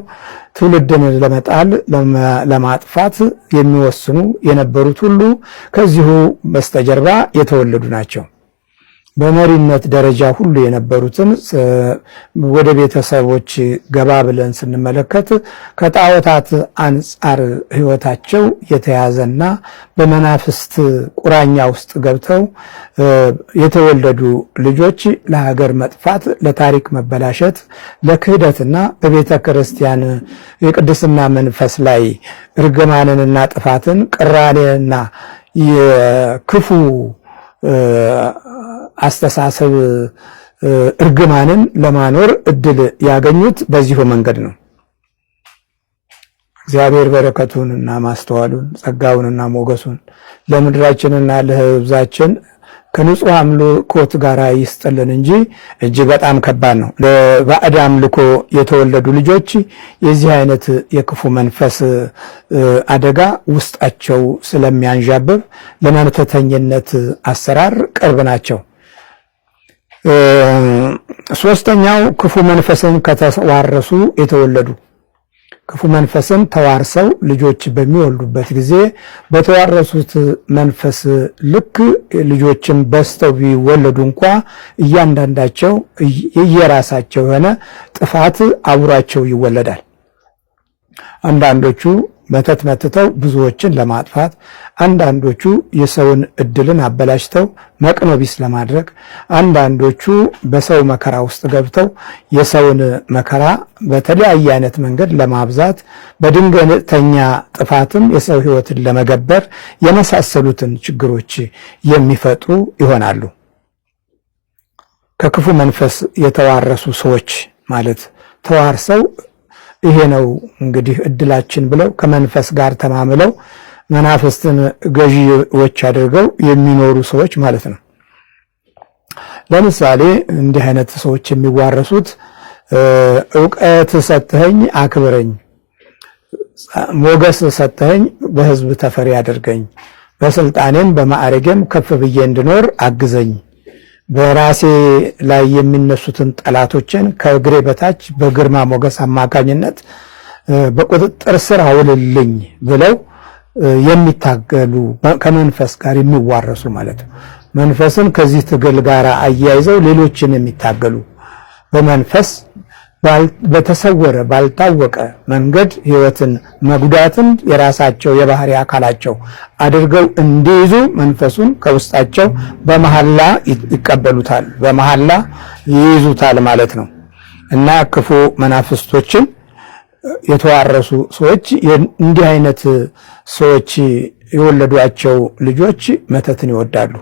ትውልድን ለመጣል ለማጥፋት የሚወስኑ የነበሩት ሁሉ ከዚሁ በስተጀርባ የተወለዱ ናቸው። በመሪነት ደረጃ ሁሉ የነበሩትን ወደ ቤተሰቦች ገባ ብለን ስንመለከት ከጣዖታት አንጻር ሕይወታቸው የተያዘና በመናፍስት ቁራኛ ውስጥ ገብተው የተወለዱ ልጆች ለሀገር መጥፋት፣ ለታሪክ መበላሸት፣ ለክህደትና በቤተ ክርስቲያን የቅድስና መንፈስ ላይ እርግማንንና ጥፋትን፣ ቅራኔንና የክፉ አስተሳሰብ እርግማንን ለማኖር እድል ያገኙት በዚሁ መንገድ ነው። እግዚአብሔር በረከቱንና ማስተዋሉን ጸጋውንና ሞገሱን ለምድራችንና ለሕዝባችን ከንጹሕ አምልኮት ጋር ይስጥልን እንጂ እጅግ በጣም ከባድ ነው። ለባዕድ አምልኮ የተወለዱ ልጆች የዚህ አይነት የክፉ መንፈስ አደጋ ውስጣቸው ስለሚያንዣብብ ለመተተኝነት አሰራር ቅርብ ናቸው። ሶስተኛው ክፉ መንፈስን ከተዋረሱ የተወለዱ ክፉ መንፈስን ተዋርሰው ልጆች በሚወልዱበት ጊዜ በተዋረሱት መንፈስ ልክ ልጆችን በስተው ቢወለዱ እንኳ እያንዳንዳቸው የየራሳቸው የሆነ ጥፋት አብሯቸው ይወለዳል። አንዳንዶቹ መተት መትተው ብዙዎችን ለማጥፋት፣ አንዳንዶቹ የሰውን እድልን አበላሽተው መቅኖቢስ ለማድረግ፣ አንዳንዶቹ በሰው መከራ ውስጥ ገብተው የሰውን መከራ በተለያየ አይነት መንገድ ለማብዛት፣ በድንገተኛ ጥፋትም የሰው ሕይወትን ለመገበር የመሳሰሉትን ችግሮች የሚፈጥሩ ይሆናሉ። ከክፉ መንፈስ የተዋረሱ ሰዎች ማለት ተዋርሰው ይሄ ነው እንግዲህ እድላችን ብለው ከመንፈስ ጋር ተማምለው መናፍስትን ገዢዎች አድርገው የሚኖሩ ሰዎች ማለት ነው። ለምሳሌ እንዲህ አይነት ሰዎች የሚዋረሱት ዕውቀት ሰጥተኸኝ አክብረኝ፣ ሞገስ ሰጥተኸኝ በሕዝብ ተፈሪ አድርገኝ፣ በስልጣኔም በማዕረጌም ከፍ ብዬ እንድኖር አግዘኝ፣ በራሴ ላይ የሚነሱትን ጠላቶችን ከእግሬ በታች በግርማ ሞገስ አማካኝነት በቁጥጥር ስር አውልልኝ ብለው የሚታገሉ ከመንፈስ ጋር የሚዋረሱ ማለት ነው። መንፈስን ከዚህ ትግል ጋር አያይዘው ሌሎችን የሚታገሉ በመንፈስ በተሰወረ ባልታወቀ መንገድ ሕይወትን መጉዳትን የራሳቸው የባህሪ አካላቸው አድርገው እንዲይዙ መንፈሱን ከውስጣቸው በመሐላ ይቀበሉታል፣ በመሐላ ይይዙታል ማለት ነው። እና ክፉ መናፍስቶችን የተዋረሱ ሰዎች እንዲህ አይነት ሰዎች የወለዷቸው ልጆች መተትን ይወዳሉ።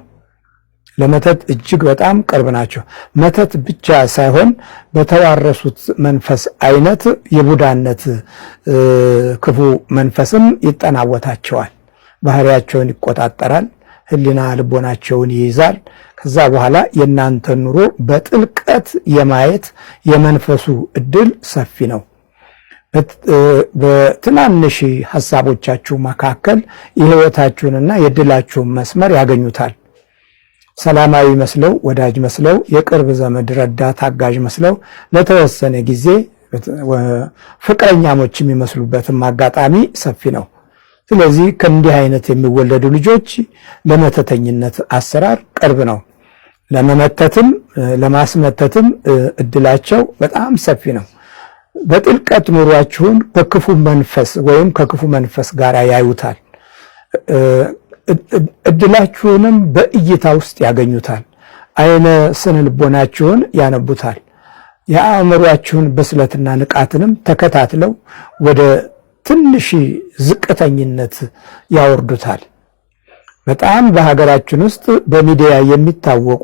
ለመተት እጅግ በጣም ቅርብ ናቸው። መተት ብቻ ሳይሆን በተዋረሱት መንፈስ አይነት የቡዳነት ክፉ መንፈስም ይጠናወታቸዋል። ባህሪያቸውን ይቆጣጠራል፣ ሕሊና ልቦናቸውን ይይዛል። ከዛ በኋላ የእናንተን ኑሮ በጥልቀት የማየት የመንፈሱ እድል ሰፊ ነው። በትናንሽ ሐሳቦቻችሁ መካከል የሕይወታችሁንና የድላችሁን መስመር ያገኙታል። ሰላማዊ መስለው ወዳጅ መስለው የቅርብ ዘመድ ረዳት አጋዥ መስለው ለተወሰነ ጊዜ ፍቅረኛሞች የሚመስሉበትም አጋጣሚ ሰፊ ነው። ስለዚህ ከእንዲህ አይነት የሚወለዱ ልጆች ለመተተኝነት አሰራር ቅርብ ነው። ለመመተትም ለማስመተትም እድላቸው በጣም ሰፊ ነው። በጥልቀት ኑሯችሁን በክፉ መንፈስ ወይም ከክፉ መንፈስ ጋር ያዩታል። እድላችሁንም በእይታ ውስጥ ያገኙታል። አይነ ስነ ልቦናችሁን ያነቡታል። የአእምሯችሁን ብስለትና ንቃትንም ተከታትለው ወደ ትንሽ ዝቅተኝነት ያወርዱታል። በጣም በሀገራችን ውስጥ በሚዲያ የሚታወቁ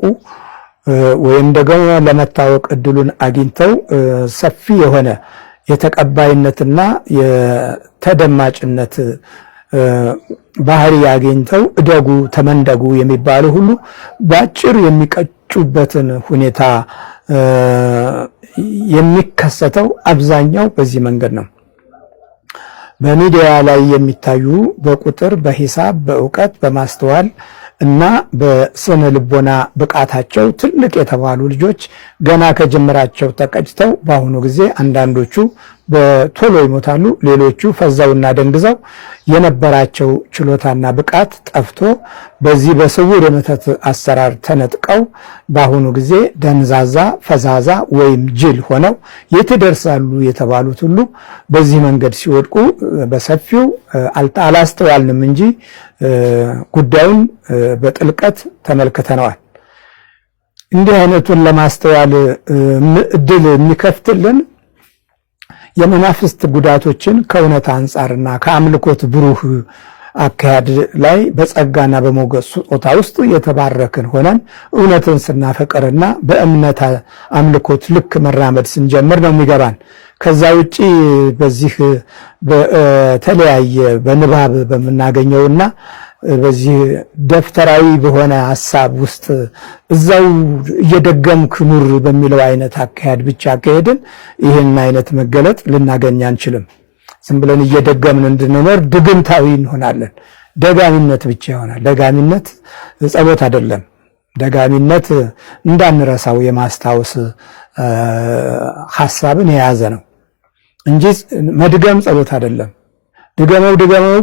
ወይም ደግሞ ለመታወቅ እድሉን አግኝተው ሰፊ የሆነ የተቀባይነትና የተደማጭነት ባህሪ አግኝተው እደጉ ተመንደጉ የሚባሉ ሁሉ በአጭር የሚቀጩበትን ሁኔታ የሚከሰተው አብዛኛው በዚህ መንገድ ነው። በሚዲያ ላይ የሚታዩ በቁጥር በሂሳብ በእውቀት በማስተዋል እና በስነ ልቦና ብቃታቸው ትልቅ የተባሉ ልጆች ገና ከጅምራቸው ተቀጭተው በአሁኑ ጊዜ አንዳንዶቹ በቶሎ ይሞታሉ። ሌሎቹ ፈዛውና ደንግዘው የነበራቸው ችሎታና ብቃት ጠፍቶ በዚህ በስውር የመተት አሰራር ተነጥቀው በአሁኑ ጊዜ ደንዛዛ፣ ፈዛዛ ወይም ጅል ሆነው የት ይደርሳሉ የተባሉት ሁሉ በዚህ መንገድ ሲወድቁ በሰፊው አላስተዋልንም እንጂ ጉዳዩን በጥልቀት ተመልክተነዋል። እንዲህ አይነቱን ለማስተዋል እድል የሚከፍትልን የመናፍስት ጉዳቶችን ከእውነት አንጻርና ከአምልኮት ብሩህ አካሄድ ላይ በጸጋና በሞገስ ስጦታ ውስጥ የተባረክን ሆነን እውነትን ስናፈቅርና በእምነት አምልኮት ልክ መራመድ ስንጀምር ነው የሚገባን። ከዛ ውጪ በዚህ በተለያየ በንባብ በምናገኘውና በዚህ ደፍተራዊ በሆነ ሐሳብ ውስጥ እዛው እየደገምክ ኑር በሚለው አይነት አካሄድ ብቻ ከሄድን ይህን አይነት መገለጥ ልናገኝ አንችልም። ዝም ብለን እየደገምን እንድንኖር ድግምታዊ እንሆናለን። ደጋሚነት ብቻ ይሆናል። ደጋሚነት ጸሎት አይደለም። ደጋሚነት እንዳንረሳው የማስታወስ ሐሳብን የያዘ ነው እንጂ መድገም ጸሎት አይደለም። ድገመው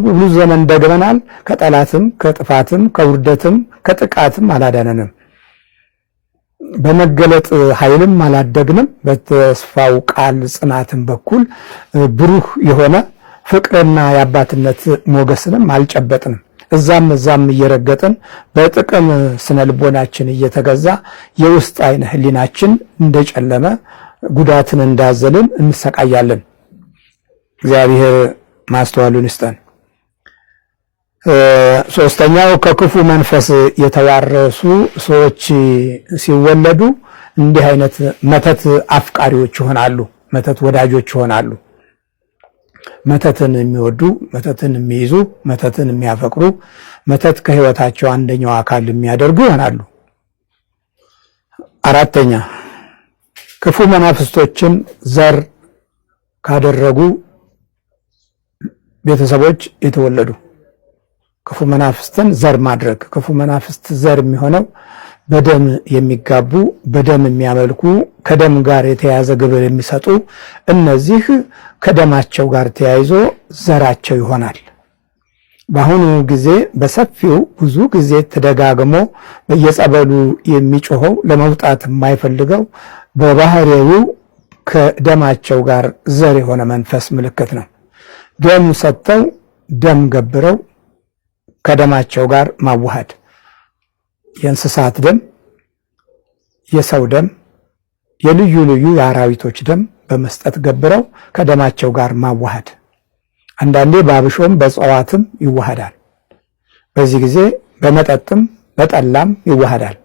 ብዙ ዘመን ደግመናል። ከጠላትም ከጥፋትም ከውርደትም ከጥቃትም አላዳነንም። በመገለጥ ኃይልም አላደግንም። በተስፋው ቃል ጽናትም በኩል ብሩህ የሆነ ፍቅርና የአባትነት ሞገስንም አልጨበጥንም። እዛም እየረገጥን በጥቅም ስነ ልቦናችን እየተገዛ የውስጥ አይነ ህሊናችን እንደጨለመ ጉዳትን እንዳዘልን እንሰቃያለን። እግዚአብሔር ማስተዋሉን ይስጠን። ሶስተኛው ከክፉ መንፈስ የተዋረሱ ሰዎች ሲወለዱ እንዲህ አይነት መተት አፍቃሪዎች ይሆናሉ። መተት ወዳጆች ይሆናሉ። መተትን የሚወዱ፣ መተትን የሚይዙ፣ መተትን የሚያፈቅሩ፣ መተት ከህይወታቸው አንደኛው አካል የሚያደርጉ ይሆናሉ። አራተኛ ክፉ መናፍስቶችን ዘር ካደረጉ ቤተሰቦች የተወለዱ። ክፉ መናፍስትን ዘር ማድረግ፣ ክፉ መናፍስት ዘር የሚሆነው በደም የሚጋቡ በደም የሚያመልኩ ከደም ጋር የተያያዘ ግብር የሚሰጡ እነዚህ ከደማቸው ጋር ተያይዞ ዘራቸው ይሆናል። በአሁኑ ጊዜ በሰፊው ብዙ ጊዜ ተደጋግሞ በየጸበሉ የሚጮኸው ለመውጣት የማይፈልገው በባህሪው ከደማቸው ጋር ዘር የሆነ መንፈስ ምልክት ነው። ደም ሰጥተው ደም ገብረው ከደማቸው ጋር ማዋሃድ፣ የእንስሳት ደም፣ የሰው ደም፣ የልዩ ልዩ የአራዊቶች ደም በመስጠት ገብረው ከደማቸው ጋር ማዋሃድ። አንዳንዴ በአብሾም በእጽዋትም ይዋሃዳል። በዚህ ጊዜ በመጠጥም በጠላም ይዋሃዳል።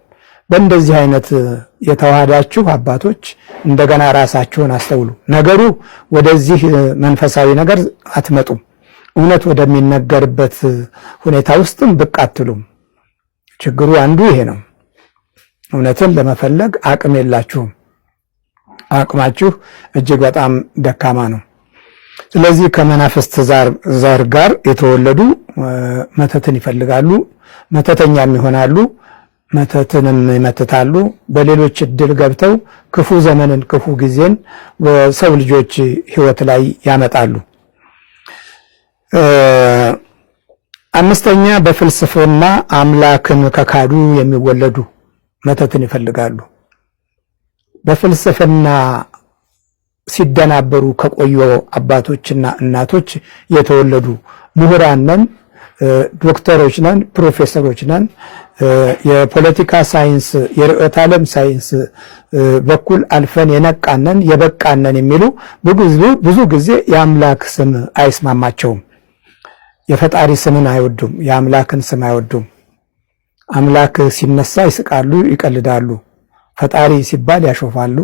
በእንደዚህ አይነት የተዋሃዳችሁ አባቶች እንደገና ራሳችሁን አስተውሉ። ነገሩ ወደዚህ መንፈሳዊ ነገር አትመጡም። እውነት ወደሚነገርበት ሁኔታ ውስጥም ብቅ አትሉም። ችግሩ አንዱ ይሄ ነው። እውነትን ለመፈለግ አቅም የላችሁም። አቅማችሁ እጅግ በጣም ደካማ ነው። ስለዚህ ከመናፍስት ዘር ጋር የተወለዱ መተትን ይፈልጋሉ፣ መተተኛም ይሆናሉ። መተትንም ይመትታሉ። በሌሎች እድል ገብተው ክፉ ዘመንን ክፉ ጊዜን በሰው ልጆች ሕይወት ላይ ያመጣሉ። አምስተኛ በፍልስፍና አምላክን ከካዱ የሚወለዱ መተትን ይፈልጋሉ። በፍልስፍና ሲደናበሩ ከቆዩ አባቶችና እናቶች የተወለዱ ምሁራን ነን፣ ዶክተሮች ነን፣ ፕሮፌሰሮች ነን፣ የፖለቲካ ሳይንስ የርዕዮተ ዓለም ሳይንስ በኩል አልፈን የነቃነን የበቃነን የሚሉ ብዙ ጊዜ የአምላክ ስም አይስማማቸውም። የፈጣሪ ስምን አይወዱም፣ የአምላክን ስም አይወዱም። አምላክ ሲነሳ ይስቃሉ፣ ይቀልዳሉ። ፈጣሪ ሲባል ያሾፋሉ።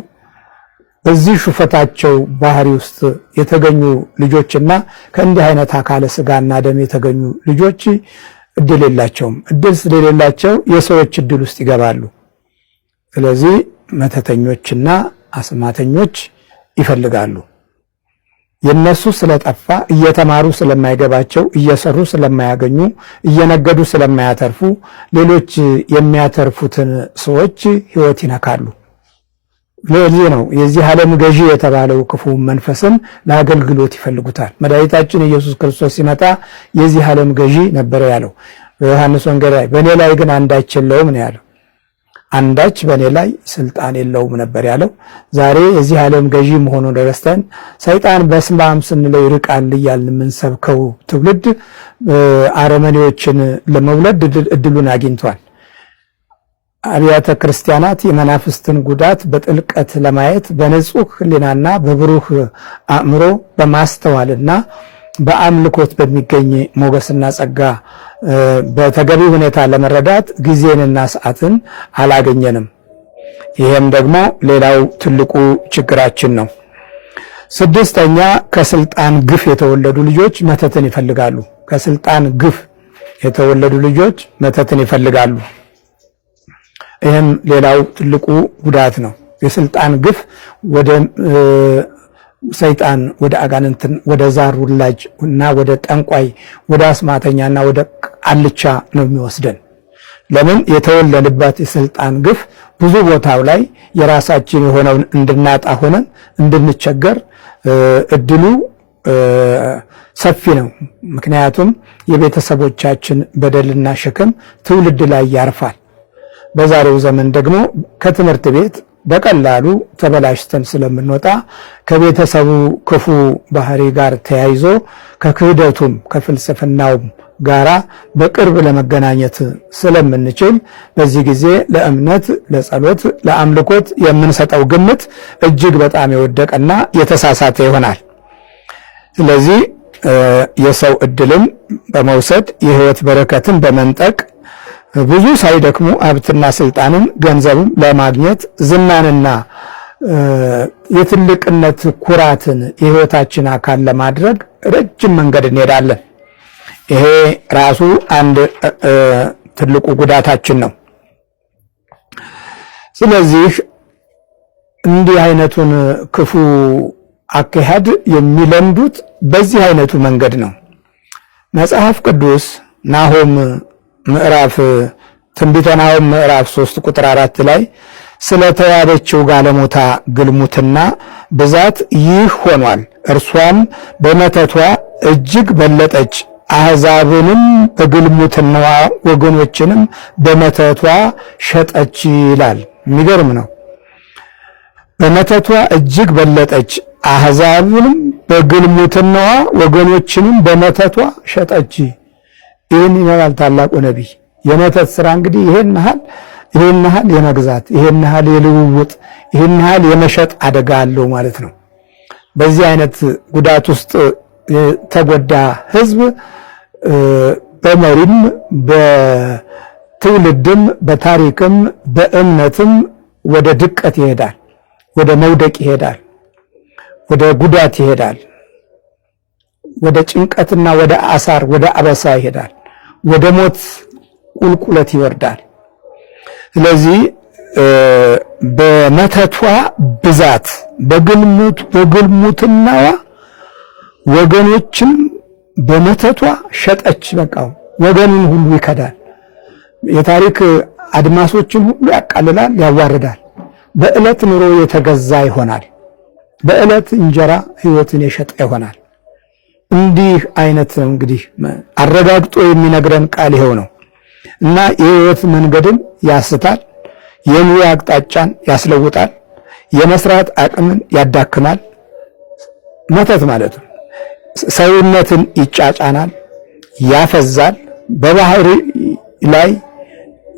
በዚህ ሹፈታቸው ባህሪ ውስጥ የተገኙ ልጆችና ከእንዲህ አይነት አካለ ስጋና ደም የተገኙ ልጆች እድል የላቸውም። እድል ስለሌላቸው የሰዎች እድል ውስጥ ይገባሉ። ስለዚህ መተተኞችና አስማተኞች ይፈልጋሉ። የነሱ ስለጠፋ እየተማሩ ስለማይገባቸው፣ እየሰሩ ስለማያገኙ፣ እየነገዱ ስለማያተርፉ ሌሎች የሚያተርፉትን ሰዎች ሕይወት ይነካሉ። ለዚህ ነው የዚህ ዓለም ገዢ የተባለው ክፉ መንፈስን ለአገልግሎት ይፈልጉታል። መድኃኒታችን ኢየሱስ ክርስቶስ ሲመጣ የዚህ ዓለም ገዢ ነበር ያለው በዮሐንስ ወንጌል ላይ። በእኔ ላይ ግን አንዳች የለውም ነው ያለው። አንዳች በእኔ ላይ ስልጣን የለውም ነበር ያለው። ዛሬ የዚህ ዓለም ገዢ መሆኑን ረስተን ሰይጣን በስመ አብ ስንለው ይርቃል እያልን የምንሰብከው ትውልድ አረመኔዎችን ለመውለድ እድሉን አግኝቷል። አብያተ ክርስቲያናት የመናፍስትን ጉዳት በጥልቀት ለማየት በንጹህ ሕሊናና በብሩህ አእምሮ በማስተዋልና በአምልኮት በሚገኝ ሞገስና ጸጋ በተገቢ ሁኔታ ለመረዳት ጊዜንና ሰዓትን አላገኘንም። ይህም ደግሞ ሌላው ትልቁ ችግራችን ነው። ስድስተኛ ከስልጣን ግፍ የተወለዱ ልጆች መተትን ይፈልጋሉ። ከስልጣን ግፍ የተወለዱ ልጆች መተትን ይፈልጋሉ። ይህም ሌላው ትልቁ ጉዳት ነው። የስልጣን ግፍ ወደ ሰይጣን፣ ወደ አጋንንትን፣ ወደ ዛር ውላጅ እና ወደ ጠንቋይ፣ ወደ አስማተኛና ወደ ቃልቻ ነው የሚወስደን። ለምን? የተወለድባት የስልጣን ግፍ ብዙ ቦታው ላይ የራሳችን የሆነውን እንድናጣ ሆነን እንድንቸገር እድሉ ሰፊ ነው። ምክንያቱም የቤተሰቦቻችን በደልና ሸክም ትውልድ ላይ ያርፋል። በዛሬው ዘመን ደግሞ ከትምህርት ቤት በቀላሉ ተበላሽተን ስለምንወጣ ከቤተሰቡ ክፉ ባህሪ ጋር ተያይዞ ከክህደቱም ከፍልስፍናውም ጋራ በቅርብ ለመገናኘት ስለምንችል በዚህ ጊዜ ለእምነት፣ ለጸሎት፣ ለአምልኮት የምንሰጠው ግምት እጅግ በጣም የወደቀና የተሳሳተ ይሆናል። ስለዚህ የሰው ዕድልን በመውሰድ የሕይወት በረከትን በመንጠቅ ብዙ ሳይደክሙ ሀብትና ስልጣንን ገንዘብም ለማግኘት ዝናንና የትልቅነት ኩራትን የሕይወታችን አካል ለማድረግ ረጅም መንገድ እንሄዳለን። ይሄ ራሱ አንድ ትልቁ ጉዳታችን ነው። ስለዚህ እንዲህ አይነቱን ክፉ አካሄድ የሚለምዱት በዚህ አይነቱ መንገድ ነው። መጽሐፍ ቅዱስ ናሆም ምዕራፍ ትንቢተ ናሆም ምዕራፍ 3 ቁጥር 4 ላይ ስለተዋበችው ጋለሞታ ግልሙትና ብዛት ይህ ሆኗል፣ እርሷም በመተቷ እጅግ በለጠች፣ አሕዛብንም በግልሙትናዋ ወገኖችንም በመተቷ ሸጠች ይላል። የሚገርም ነው። በመተቷ እጅግ በለጠች፣ አሕዛብንም በግልሙትናዋ ወገኖችንም በመተቷ ሸጠች። ይህን ይላል ታላቁ ነቢይ። የመተት ስራ እንግዲህ ይህን ያህል የመግዛት ይህን ያህል የልውውጥ ይህን ያህል የመሸጥ አደጋ አለው ማለት ነው። በዚህ አይነት ጉዳት ውስጥ የተጎዳ ሕዝብ በመሪም በትውልድም በታሪክም በእምነትም ወደ ድቀት ይሄዳል፣ ወደ መውደቅ ይሄዳል፣ ወደ ጉዳት ይሄዳል፣ ወደ ጭንቀትና ወደ አሳር ወደ አበሳ ይሄዳል፣ ወደ ሞት ቁልቁለት ይወርዳል። ስለዚህ በመተቷ ብዛት በግልሙትናዋ ወገኖችን በመተቷ ሸጠች። በቃ ወገኑን ሁሉ ይከዳል። የታሪክ አድማሶችን ሁሉ ያቃልላል፣ ያዋርዳል። በዕለት ኑሮ የተገዛ ይሆናል። በዕለት እንጀራ ሕይወትን የሸጠ ይሆናል። እንዲህ አይነት ነው እንግዲህ አረጋግጦ የሚነግረን ቃል ይኸው ነው እና የሕይወት መንገድን ያስታል፣ የኑሮ አቅጣጫን ያስለውጣል፣ የመስራት አቅምን ያዳክማል። መተት ማለት ነው ሰውነትን ይጫጫናል፣ ያፈዛል፣ በባህሪ ላይ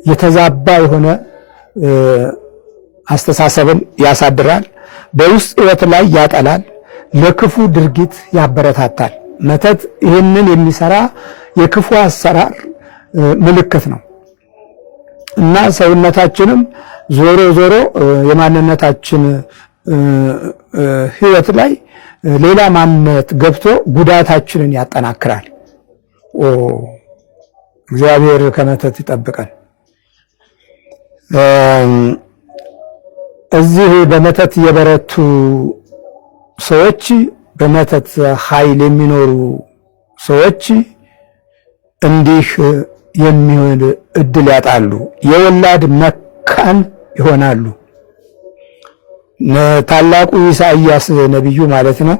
የተዛባ የሆነ አስተሳሰብን ያሳድራል፣ በውስጥ ሕይወት ላይ ያጠላል፣ ለክፉ ድርጊት ያበረታታል። መተት ይህንን የሚሰራ የክፉ አሰራር ምልክት ነው እና ሰውነታችንም ዞሮ ዞሮ የማንነታችን ሕይወት ላይ ሌላ ማንነት ገብቶ ጉዳታችንን ያጠናክራል። እግዚአብሔር ከመተት ይጠብቀን። እዚህ በመተት የበረቱ ሰዎች፣ በመተት ኃይል የሚኖሩ ሰዎች እንዲህ የሚሆን እድል ያጣሉ፣ የወላድ መካን ይሆናሉ። ታላቁ ኢሳይያስ ነቢዩ ማለት ነው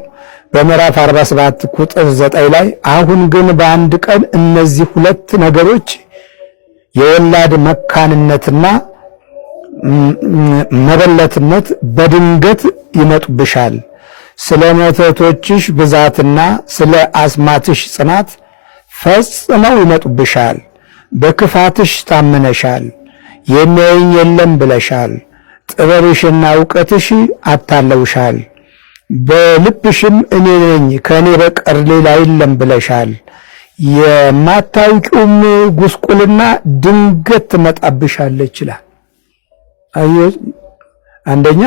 በምዕራፍ 47 ቁጥር 9 ላይ አሁን ግን በአንድ ቀን እነዚህ ሁለት ነገሮች የወላድ መካንነትና መበለትነት በድንገት ይመጡብሻል፣ ስለ መተቶችሽ ብዛትና ስለ አስማትሽ ጽናት ፈጽመው ይመጡብሻል። በክፋትሽ ታምነሻል፣ የሚያየኝ የለም ብለሻል። ጥበብሽና እውቀትሽ አታለውሻል። በልብሽም እኔ ነኝ ከእኔ በቀር ሌላ የለም ብለሻል። የማታውቂውም ጉስቁልና ድንገት ትመጣብሻለች ይላል። አንደኛ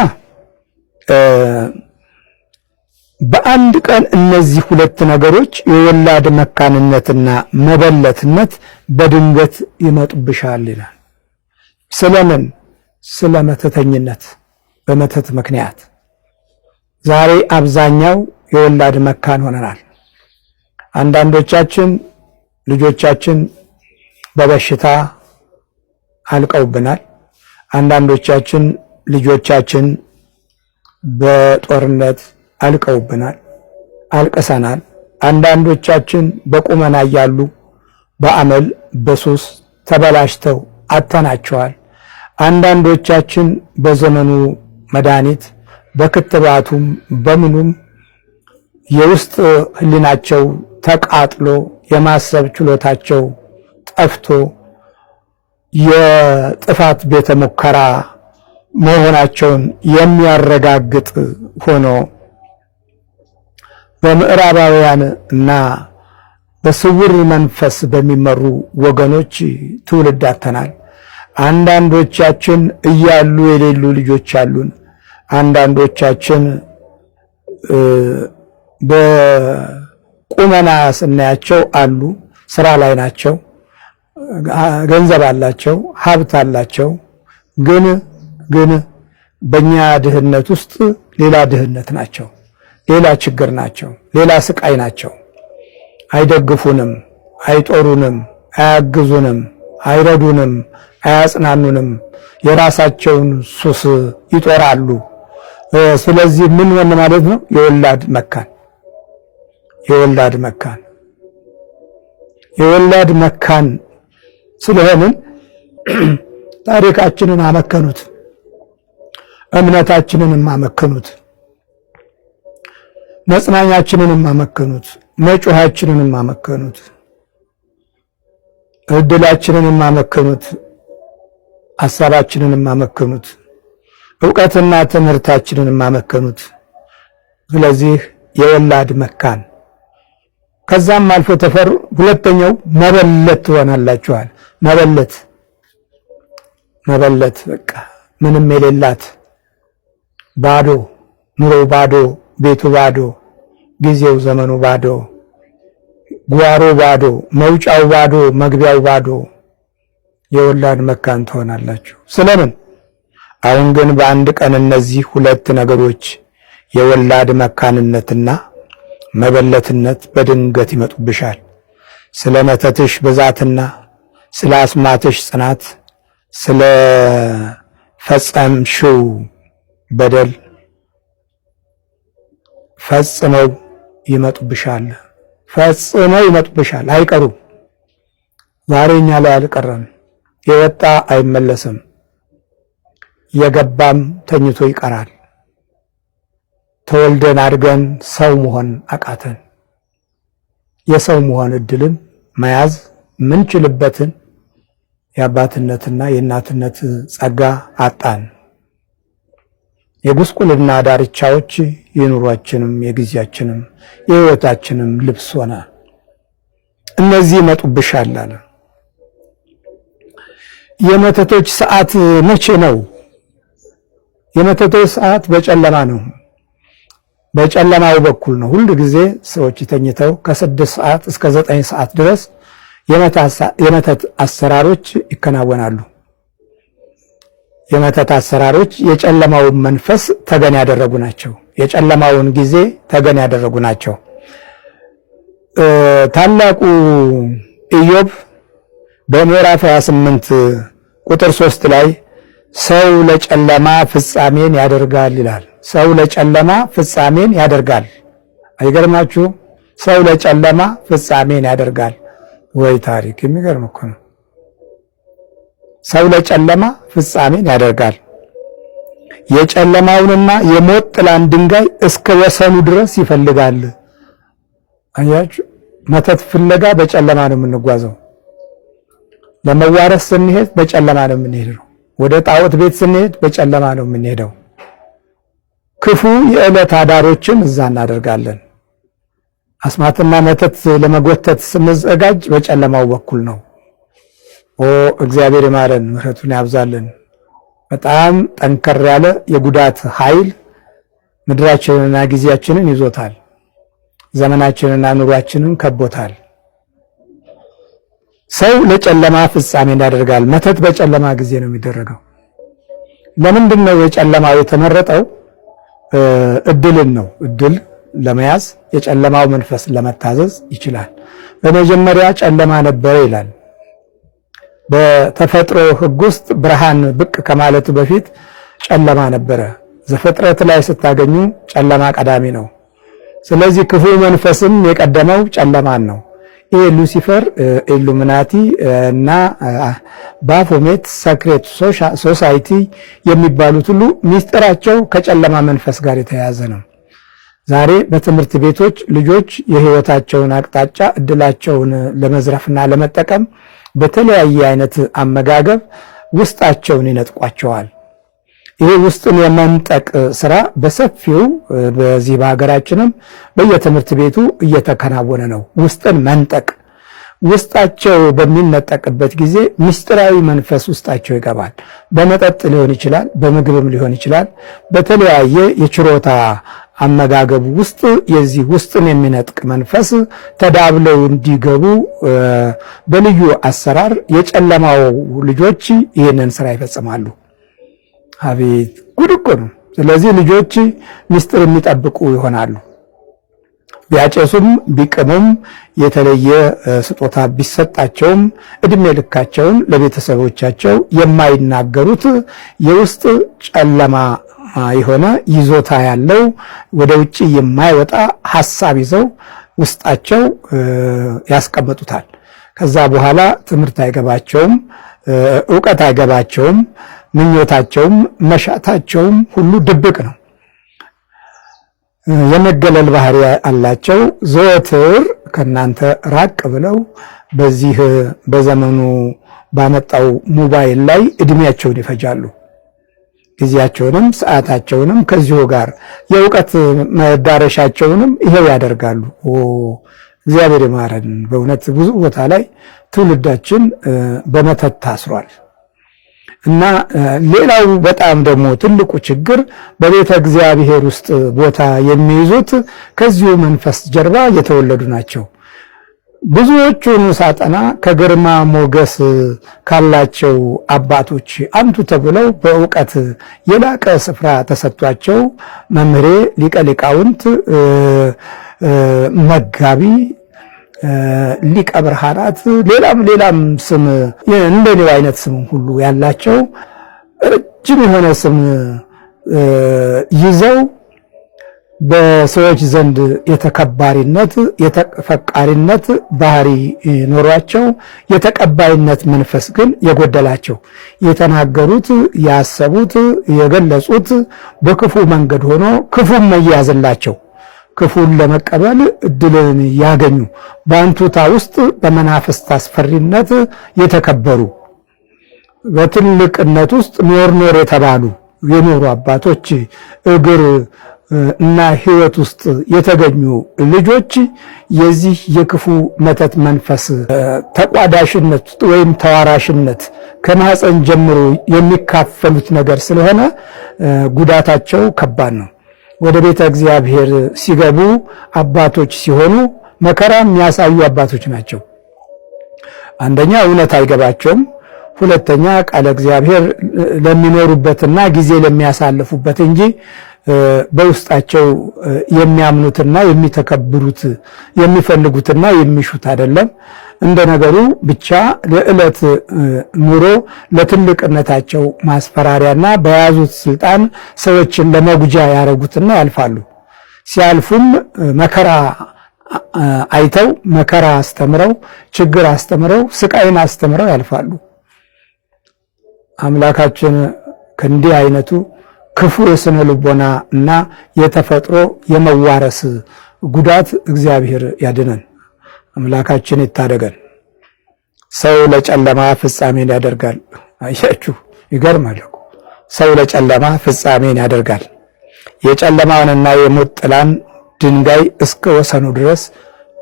በአንድ ቀን እነዚህ ሁለት ነገሮች የወላድ መካንነትና መበለትነት በድንገት ይመጡብሻል ይላል። ስለምን? ስለ መተተኝነት፣ በመተት ምክንያት ዛሬ አብዛኛው የወላድ መካን ሆነናል። አንዳንዶቻችን ልጆቻችን በበሽታ አልቀውብናል። አንዳንዶቻችን ልጆቻችን በጦርነት አልቀውብናል፣ አልቅሰናል። አንዳንዶቻችን በቁመና እያሉ በአመል በሱስ ተበላሽተው አጥተናቸዋል። አንዳንዶቻችን በዘመኑ መድኃኒት በክትባቱም በምኑም የውስጥ ሕሊናቸው ተቃጥሎ የማሰብ ችሎታቸው ጠፍቶ የጥፋት ቤተ ሙከራ መሆናቸውን የሚያረጋግጥ ሆኖ በምዕራባውያን እና በስውር መንፈስ በሚመሩ ወገኖች ትውልድ አጥተናል። አንዳንዶቻችን እያሉ የሌሉ ልጆች አሉን። አንዳንዶቻችን በቁመና ስናያቸው አሉ፣ ስራ ላይ ናቸው፣ ገንዘብ አላቸው፣ ሀብት አላቸው። ግን በእኛ ድህነት ውስጥ ሌላ ድህነት ናቸው፣ ሌላ ችግር ናቸው፣ ሌላ ስቃይ ናቸው። አይደግፉንም፣ አይጦሩንም፣ አያግዙንም፣ አይረዱንም፣ አያጽናኑንም። የራሳቸውን ሱስ ይጦራሉ። ስለዚህ ምን ሆነ ማለት ነው? የወላድ መካን የወላድ መካን ስለሆንን ታሪካችንን አመከኑት፣ እምነታችንንም አመከኑት፣ መጽናኛችንንም አመከኑት፣ መጮኻችንንም አመከኑት፣ እድላችንንም አመከኑት፣ ሐሳባችንንም አመከኑት፣ ዕውቀትና ትምህርታችንንም አመከኑት። ስለዚህ የወላድ መካን ከዛም አልፎ ተፈሩ። ሁለተኛው መበለት ትሆናላችኋል። መበለት በቃ ምንም የሌላት ባዶ፣ ኑሮው ባዶ፣ ቤቱ ባዶ፣ ጊዜው ዘመኑ ባዶ፣ ጓሮ ባዶ፣ መውጫው ባዶ፣ መግቢያው ባዶ የወላድ መካን ትሆናላችሁ። ስለምን? አሁን ግን በአንድ ቀን እነዚህ ሁለት ነገሮች የወላድ መካንነትና መበለትነት በድንገት ይመጡብሻል። ስለ መተትሽ ብዛትና ስለ አስማትሽ ጽናት፣ ስለ ፈጸምሽው በደል ፈጽመው ይመጡብሻል፣ አይቀሩም። ዛሬ እኛ ላይ አልቀረም። የወጣ አይመለስም፣ የገባም ተኝቶ ይቀራል። ተወልደን አድገን ሰው መሆን አቃተን። የሰው መሆን እድልን መያዝ ምንችልበትን የአባትነትና የእናትነት ጸጋ አጣን። የጉስቁልና ዳርቻዎች የኑሯችንም የጊዜያችንም የሕይወታችንም ልብስ ሆነ። እነዚህ ይመጡብሻል አለ። የመተቶች ሰዓት መቼ ነው? የመተቶች ሰዓት በጨለማ ነው። በጨለማው በኩል ነው። ሁሉ ጊዜ ሰዎች ተኝተው ከ6 ሰዓት እስከ 9 ሰዓት ድረስ የመተት አሰራሮች ይከናወናሉ። የመተት አሰራሮች የጨለማውን መንፈስ ተገን ያደረጉ ናቸው። የጨለማውን ጊዜ ተገን ያደረጉ ናቸው። ታላቁ ኢዮብ በምዕራፍ 28 ቁጥር 3 ላይ ሰው ለጨለማ ፍጻሜን ያደርጋል ይላል። ሰው ለጨለማ ፍጻሜን ያደርጋል። አይገርማችሁ? ሰው ለጨለማ ፍጻሜን ያደርጋል። ወይ ታሪክ! የሚገርም እኮ ነው። ሰው ለጨለማ ፍጻሜን ያደርጋል። የጨለማውንና የሞት ጥላን ድንጋይ እስከ ወሰኑ ድረስ ይፈልጋል። አያችሁ? መተት ፍለጋ በጨለማ ነው የምንጓዘው። ለመዋረስ ስንሄድ በጨለማ ነው የምንሄደው። ወደ ጣዖት ቤት ስንሄድ በጨለማ ነው የምንሄደው። ክፉ የዕለት አዳሮችን እዛ እናደርጋለን። አስማትና መተት ለመጎተት ስንዘጋጅ በጨለማው በኩል ነው። እግዚአብሔር ይማረን፣ ምሕረቱን ያብዛልን። በጣም ጠንከር ያለ የጉዳት ኃይል ምድራችንንና ጊዜያችንን ይዞታል። ዘመናችንንና ኑሯችንን ከቦታል። ሰው ለጨለማ ፍጻሜን ያደርጋል። መተት በጨለማ ጊዜ ነው የሚደረገው። ለምንድን ነው የጨለማው የተመረጠው? እድልን ነው። እድል ለመያዝ የጨለማው መንፈስ ለመታዘዝ ይችላል። በመጀመሪያ ጨለማ ነበረ ይላል። በተፈጥሮ ሕግ ውስጥ ብርሃን ብቅ ከማለቱ በፊት ጨለማ ነበረ። ዘፍጥረት ላይ ስታገኙ ጨለማ ቀዳሚ ነው። ስለዚህ ክፉ መንፈስም የቀደመው ጨለማን ነው። ይሄ ሉሲፈር፣ ኢሉሚናቲ እና ባፎሜት ሰክሬት ሶሳይቲ የሚባሉት ሁሉ ሚስጥራቸው ከጨለማ መንፈስ ጋር የተያያዘ ነው። ዛሬ በትምህርት ቤቶች ልጆች የህይወታቸውን አቅጣጫ እድላቸውን ለመዝረፍና ለመጠቀም በተለያየ አይነት አመጋገብ ውስጣቸውን ይነጥቋቸዋል። ይሄ ውስጥን የመንጠቅ ስራ በሰፊው በዚህ በሀገራችንም በየትምህርት ቤቱ እየተከናወነ ነው። ውስጥን መንጠቅ። ውስጣቸው በሚነጠቅበት ጊዜ ምስጢራዊ መንፈስ ውስጣቸው ይገባል። በመጠጥ ሊሆን ይችላል፣ በምግብም ሊሆን ይችላል። በተለያየ የችሮታ አመጋገቡ ውስጥ የዚህ ውስጥን የሚነጥቅ መንፈስ ተዳብለው እንዲገቡ በልዩ አሰራር የጨለማው ልጆች ይህንን ስራ ይፈጽማሉ። አቤት ጉድ እኮ ነው። ስለዚህ ልጆች ምስጢር የሚጠብቁ ይሆናሉ። ቢያጨሱም ቢቅሙም የተለየ ስጦታ ቢሰጣቸውም እድሜ ልካቸውን ለቤተሰቦቻቸው የማይናገሩት የውስጥ ጨለማ የሆነ ይዞታ ያለው ወደ ውጭ የማይወጣ ሐሳብ ይዘው ውስጣቸው ያስቀምጡታል። ከዛ በኋላ ትምህርት አይገባቸውም፣ ዕውቀት አይገባቸውም። ምኞታቸውም መሻታቸውም ሁሉ ድብቅ ነው። የመገለል ባህሪ አላቸው። ዘወትር ከናንተ ራቅ ብለው በዚህ በዘመኑ ባመጣው ሞባይል ላይ እድሜያቸውን ይፈጃሉ። ጊዜያቸውንም ሰዓታቸውንም ከዚሁ ጋር የእውቀት መዳረሻቸውንም ይሄው ያደርጋሉ። እግዚአብሔር ይማረን። በእውነት ብዙ ቦታ ላይ ትውልዳችን በመተት ታስሯል። እና ሌላው በጣም ደግሞ ትልቁ ችግር በቤተ እግዚአብሔር ውስጥ ቦታ የሚይዙት ከዚሁ መንፈስ ጀርባ የተወለዱ ናቸው። ብዙዎቹን ሳጠና ከግርማ ሞገስ ካላቸው አባቶች አንቱ ተብለው በእውቀት የላቀ ስፍራ ተሰጥቷቸው መምህሬ፣ ሊቀ ሊቃውንት፣ መጋቢ ሊቀ ብርሃናት፣ ሌላም ስም እንደኔው አይነት ስም ሁሉ ያላቸው ረጅም የሆነ ስም ይዘው በሰዎች ዘንድ የተከባሪነት የተፈቃሪነት ባህሪ ኖሯቸው የተቀባይነት መንፈስ ግን የጎደላቸው የተናገሩት ያሰቡት የገለጹት በክፉ መንገድ ሆኖ ክፉም መያዝላቸው ክፉን ለመቀበል እድልን ያገኙ በአንቱታ ውስጥ በመናፍስት አስፈሪነት የተከበሩ በትልቅነት ውስጥ ኖር የተባሉ የኖሩ አባቶች እግር እና ሕይወት ውስጥ የተገኙ ልጆች የዚህ የክፉ መተት መንፈስ ተቋዳሽነት ወይም ተዋራሽነት ከማህፀን ጀምሮ የሚካፈሉት ነገር ስለሆነ ጉዳታቸው ከባድ ነው። ወደ ቤተ እግዚአብሔር ሲገቡ አባቶች ሲሆኑ መከራ የሚያሳዩ አባቶች ናቸው። አንደኛ እውነት አይገባቸውም። ሁለተኛ ቃለ እግዚአብሔር ለሚኖሩበትና ጊዜ ለሚያሳልፉበት እንጂ በውስጣቸው የሚያምኑትና የሚተከብሩት የሚፈልጉትና የሚሹት አይደለም። እንደ ነገሩ ብቻ ለዕለት ኑሮ ለትልቅነታቸው ማስፈራሪያና በያዙት ስልጣን ሰዎችን ለመጉጃ ያረጉትና ያልፋሉ። ሲያልፉም መከራ አይተው መከራ አስተምረው ችግር አስተምረው ስቃይን አስተምረው ያልፋሉ። አምላካችን ከእንዲህ አይነቱ ክፉ የስነ ልቦና እና የተፈጥሮ የመዋረስ ጉዳት እግዚአብሔር ያድነን። አምላካችን ይታደገን። ሰው ለጨለማ ፍጻሜን ያደርጋል። አያችሁ፣ ይገርማል እኮ ሰው ለጨለማ ፍጻሜን ያደርጋል። የጨለማውንና የሞት ጥላን ድንጋይ እስከ ወሰኑ ድረስ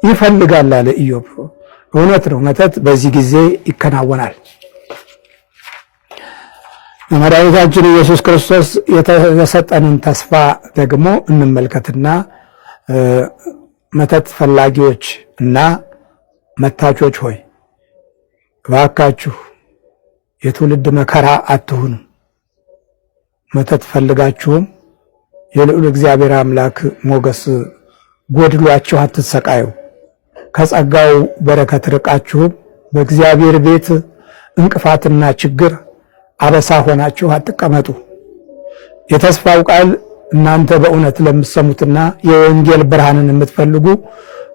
ይፈልጋል አለ ኢዮብ። እውነት ነው። መተት በዚህ ጊዜ ይከናወናል። መድኃኒታችን ኢየሱስ ክርስቶስ የሰጠንን ተስፋ ደግሞ እንመልከትና መተት ፈላጊዎች እና መታቾች ሆይ እባካችሁ የትውልድ መከራ አትሁኑ። መተት ፈልጋችሁም የልዑል እግዚአብሔር አምላክ ሞገስ ጎድሏችሁ አትሰቃዩ። ከጸጋው በረከት ርቃችሁም በእግዚአብሔር ቤት እንቅፋትና ችግር አበሳ ሆናችሁ አትቀመጡ። የተስፋው ቃል እናንተ በእውነት ለምትሰሙትና የወንጌል ብርሃንን የምትፈልጉ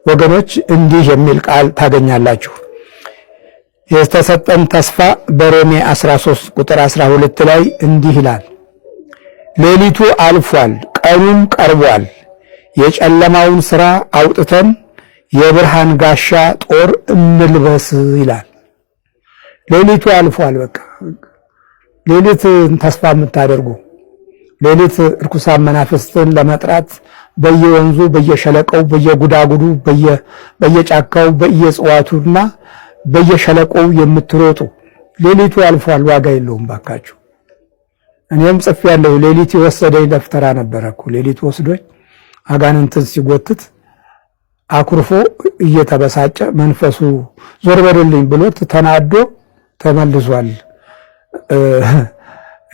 ወገኖች እንዲህ የሚል ቃል ታገኛላችሁ። የተሰጠን ተስፋ በሮሜ 13 ቁጥር 12 ላይ እንዲህ ይላል፣ ሌሊቱ አልፏል፣ ቀኑም ቀርቧል። የጨለማውን ሥራ አውጥተን የብርሃን ጋሻ ጦር እንልበስ ይላል። ሌሊቱ አልፏል። በቃ ሌሊት ተስፋ የምታደርጉ ሌሊት እርኩሳን መናፍስትን ለመጥራት በየወንዙ በየሸለቀው በየጉዳጉዱ በየጫካው በየጽዋቱና በየሸለቆው የምትሮጡ ሌሊቱ አልፏል፣ ዋጋ የለውም ባካችሁ። እኔም ጽፌያለሁ። ሌሊት የወሰደኝ ደፍተራ ነበረ እኮ ሌሊት ወስዶኝ አጋንንትን ሲጎትት አኩርፎ እየተበሳጨ መንፈሱ ዞር በልልኝ ብሎት ተናዶ ተመልሷል።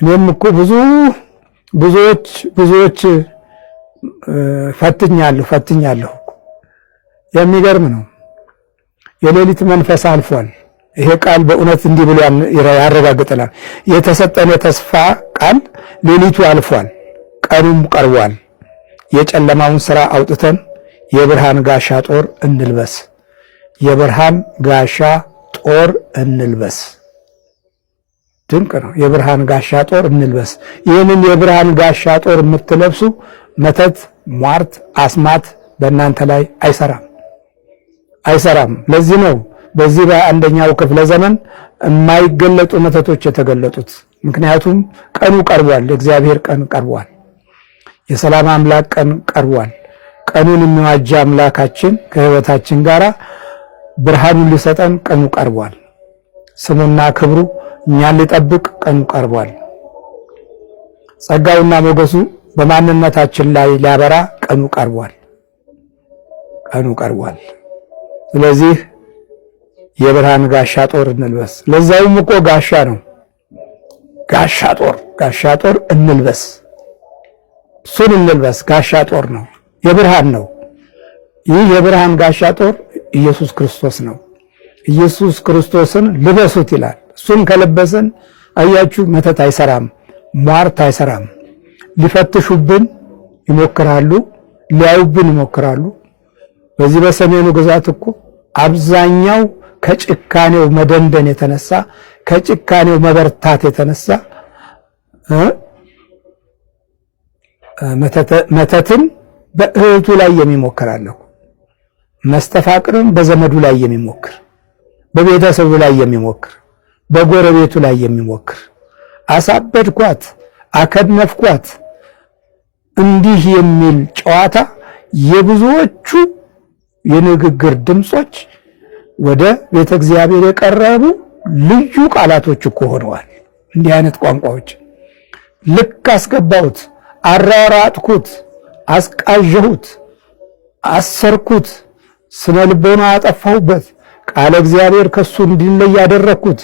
እኔም እኮ ብዙዎች ፈትኛለሁ። የሚገርም ነው። የሌሊት መንፈስ አልፏል። ይሄ ቃል በእውነት እንዲህ ብሎ ያረጋግጠናል። የተሰጠን የተስፋ ቃል ሌሊቱ አልፏል፣ ቀኑም ቀርቧል። የጨለማውን ሥራ አውጥተን የብርሃን ጋሻ ጦር እንልበስ። የብርሃን ጋሻ ጦር እንልበስ። ድንቅ ነው። የብርሃን ጋሻ ጦር እንልበስ። ይህንን የብርሃን ጋሻ ጦር የምትለብሱ መተት፣ ሟርት፣ አስማት በእናንተ ላይ አይሰራም። ለዚህ ነው በዚህ በአንደኛው ክፍለ ዘመን የማይገለጡ መተቶች የተገለጡት። ምክንያቱም ቀኑ ቀርቧል። የእግዚአብሔር ቀን ቀርቧል። የሰላም አምላክ ቀን ቀርቧል። ቀኑን የሚዋጅ አምላካችን ከሕይወታችን ጋር ብርሃኑን ሊሰጠን ቀኑ ቀርቧል። ስሙና ክብሩ እኛን ሊጠብቅ ቀኑ ቀርቧል። ጸጋውና ሞገሱ በማንነታችን ላይ ሊያበራ ቀኑ ቀርቧል። ስለዚህ የብርሃን ጋሻ ጦር እንልበስ። ለዛውም እኮ ጋሻ ነው። ጋሻ ጦር እንልበስ። እሱን እንልበስ። ጋሻ ጦር ነው፣ የብርሃን ነው። ይህ የብርሃን ጋሻ ጦር ኢየሱስ ክርስቶስ ነው። ኢየሱስ ክርስቶስን ልበሱት ይላል። እሱን ከለበስን አያችሁ መተት አይሰራም፣ ሟርት አይሰራም። ሊፈትሹብን ይሞክራሉ፣ ሊያዩብን ይሞክራሉ። በዚህ በሰሜኑ ግዛት እኮ አብዛኛው ከጭካኔው መደንደን የተነሳ ከጭካኔው መበርታት የተነሳ መተትን በእህቱ ላይ የሚሞክራለሁ፣ መስተፋቅርን በዘመዱ ላይ የሚሞክር፣ በቤተሰቡ ላይ የሚሞክር፣ በጎረቤቱ ላይ የሚሞክር፣ አሳበድኳት፣ አከነፍኳት እንዲህ የሚል ጨዋታ የብዙዎቹ የንግግር ድምጾች ወደ ቤተ እግዚአብሔር የቀረቡ ልዩ ቃላቶች እኮ ሆነዋል። እንዲህ አይነት ቋንቋዎች ልክ አስገባሁት፣ አራራጥኩት፣ አስቃዠሁት፣ አሰርኩት፣ ስነ ልቦና አጠፋሁበት፣ ቃለ እግዚአብሔር ከሱ እንዲለይ ያደረግኩት፣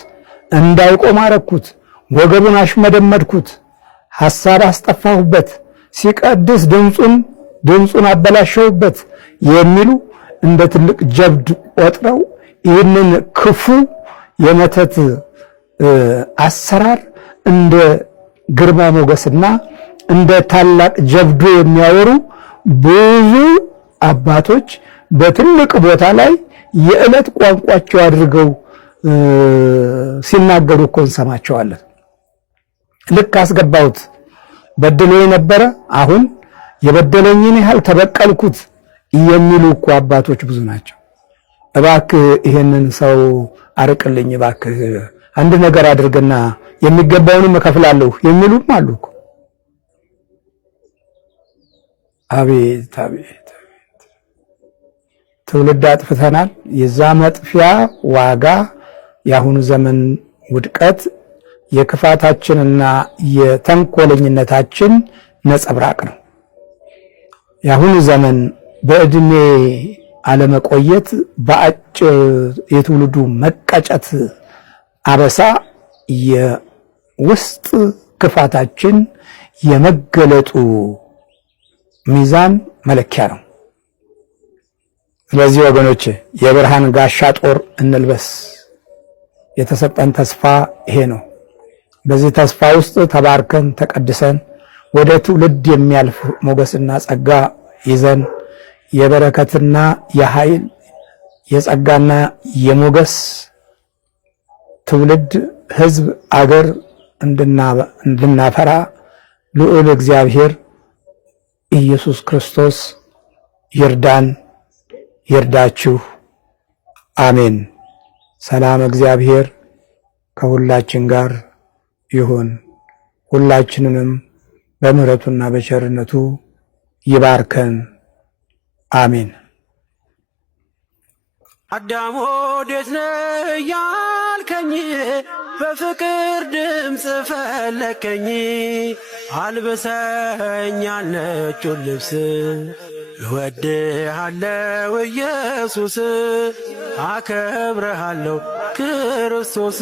እንዳይቆም አረግኩት፣ ወገቡን አሽመደመድኩት፣ ሐሳብ አስጠፋሁበት፣ ሲቀድስ ድምፁን አበላሸሁበት የሚሉ እንደ ትልቅ ጀብድ ቆጥረው ይህንን ክፉ የመተት አሰራር እንደ ግርማ ሞገስና እንደ ታላቅ ጀብዱ የሚያወሩ ብዙ አባቶች በትልቅ ቦታ ላይ የዕለት ቋንቋቸው አድርገው ሲናገሩ እኮ እንሰማቸዋለን። ልክ አስገባሁት፣ በድሎ የነበረ አሁን የበደለኝን ያህል ተበቀልኩት የሚሉ እኮ አባቶች ብዙ ናቸው። እባክህ ይሄንን ሰው አርቅልኝ፣ እባክህ አንድ ነገር አድርግና የሚገባውንም እከፍላለሁ የሚሉም አሉ እኮ። አቤት አቤት! ትውልድ አጥፍተናል። የዛ መጥፊያ ዋጋ የአሁኑ ዘመን ውድቀት የክፋታችንና የተንኮለኝነታችን ነጸብራቅ ነው። የአሁኑ ዘመን በዕድሜ አለመቆየት፣ በአጭር የትውልዱ መቀጨት አበሳ የውስጥ ክፋታችን የመገለጡ ሚዛን መለኪያ ነው። ስለዚህ ወገኖች የብርሃን ጋሻ ጦር እንልበስ። የተሰጠን ተስፋ ይሄ ነው። በዚህ ተስፋ ውስጥ ተባርከን ተቀድሰን ወደ ትውልድ የሚያልፍ ሞገስና ጸጋ ይዘን የበረከትና የኃይል የጸጋና የሞገስ ትውልድ፣ ሕዝብ፣ አገር እንድናፈራ ልዑል እግዚአብሔር ኢየሱስ ክርስቶስ ይርዳን፣ ይርዳችሁ። አሜን። ሰላም እግዚአብሔር ከሁላችን ጋር ይሁን። ሁላችንንም በምሕረቱና በቸርነቱ ይባርከን። አሜን። አዳም ወዴት ነህ ያልከኝ፣ በፍቅር ድምፅ ፈለከኝ። አልብሰኝ ነጩን ልብስ፣ እወድሃለሁ ኢየሱስ፣ አከብረሃለሁ ክርስቶስ።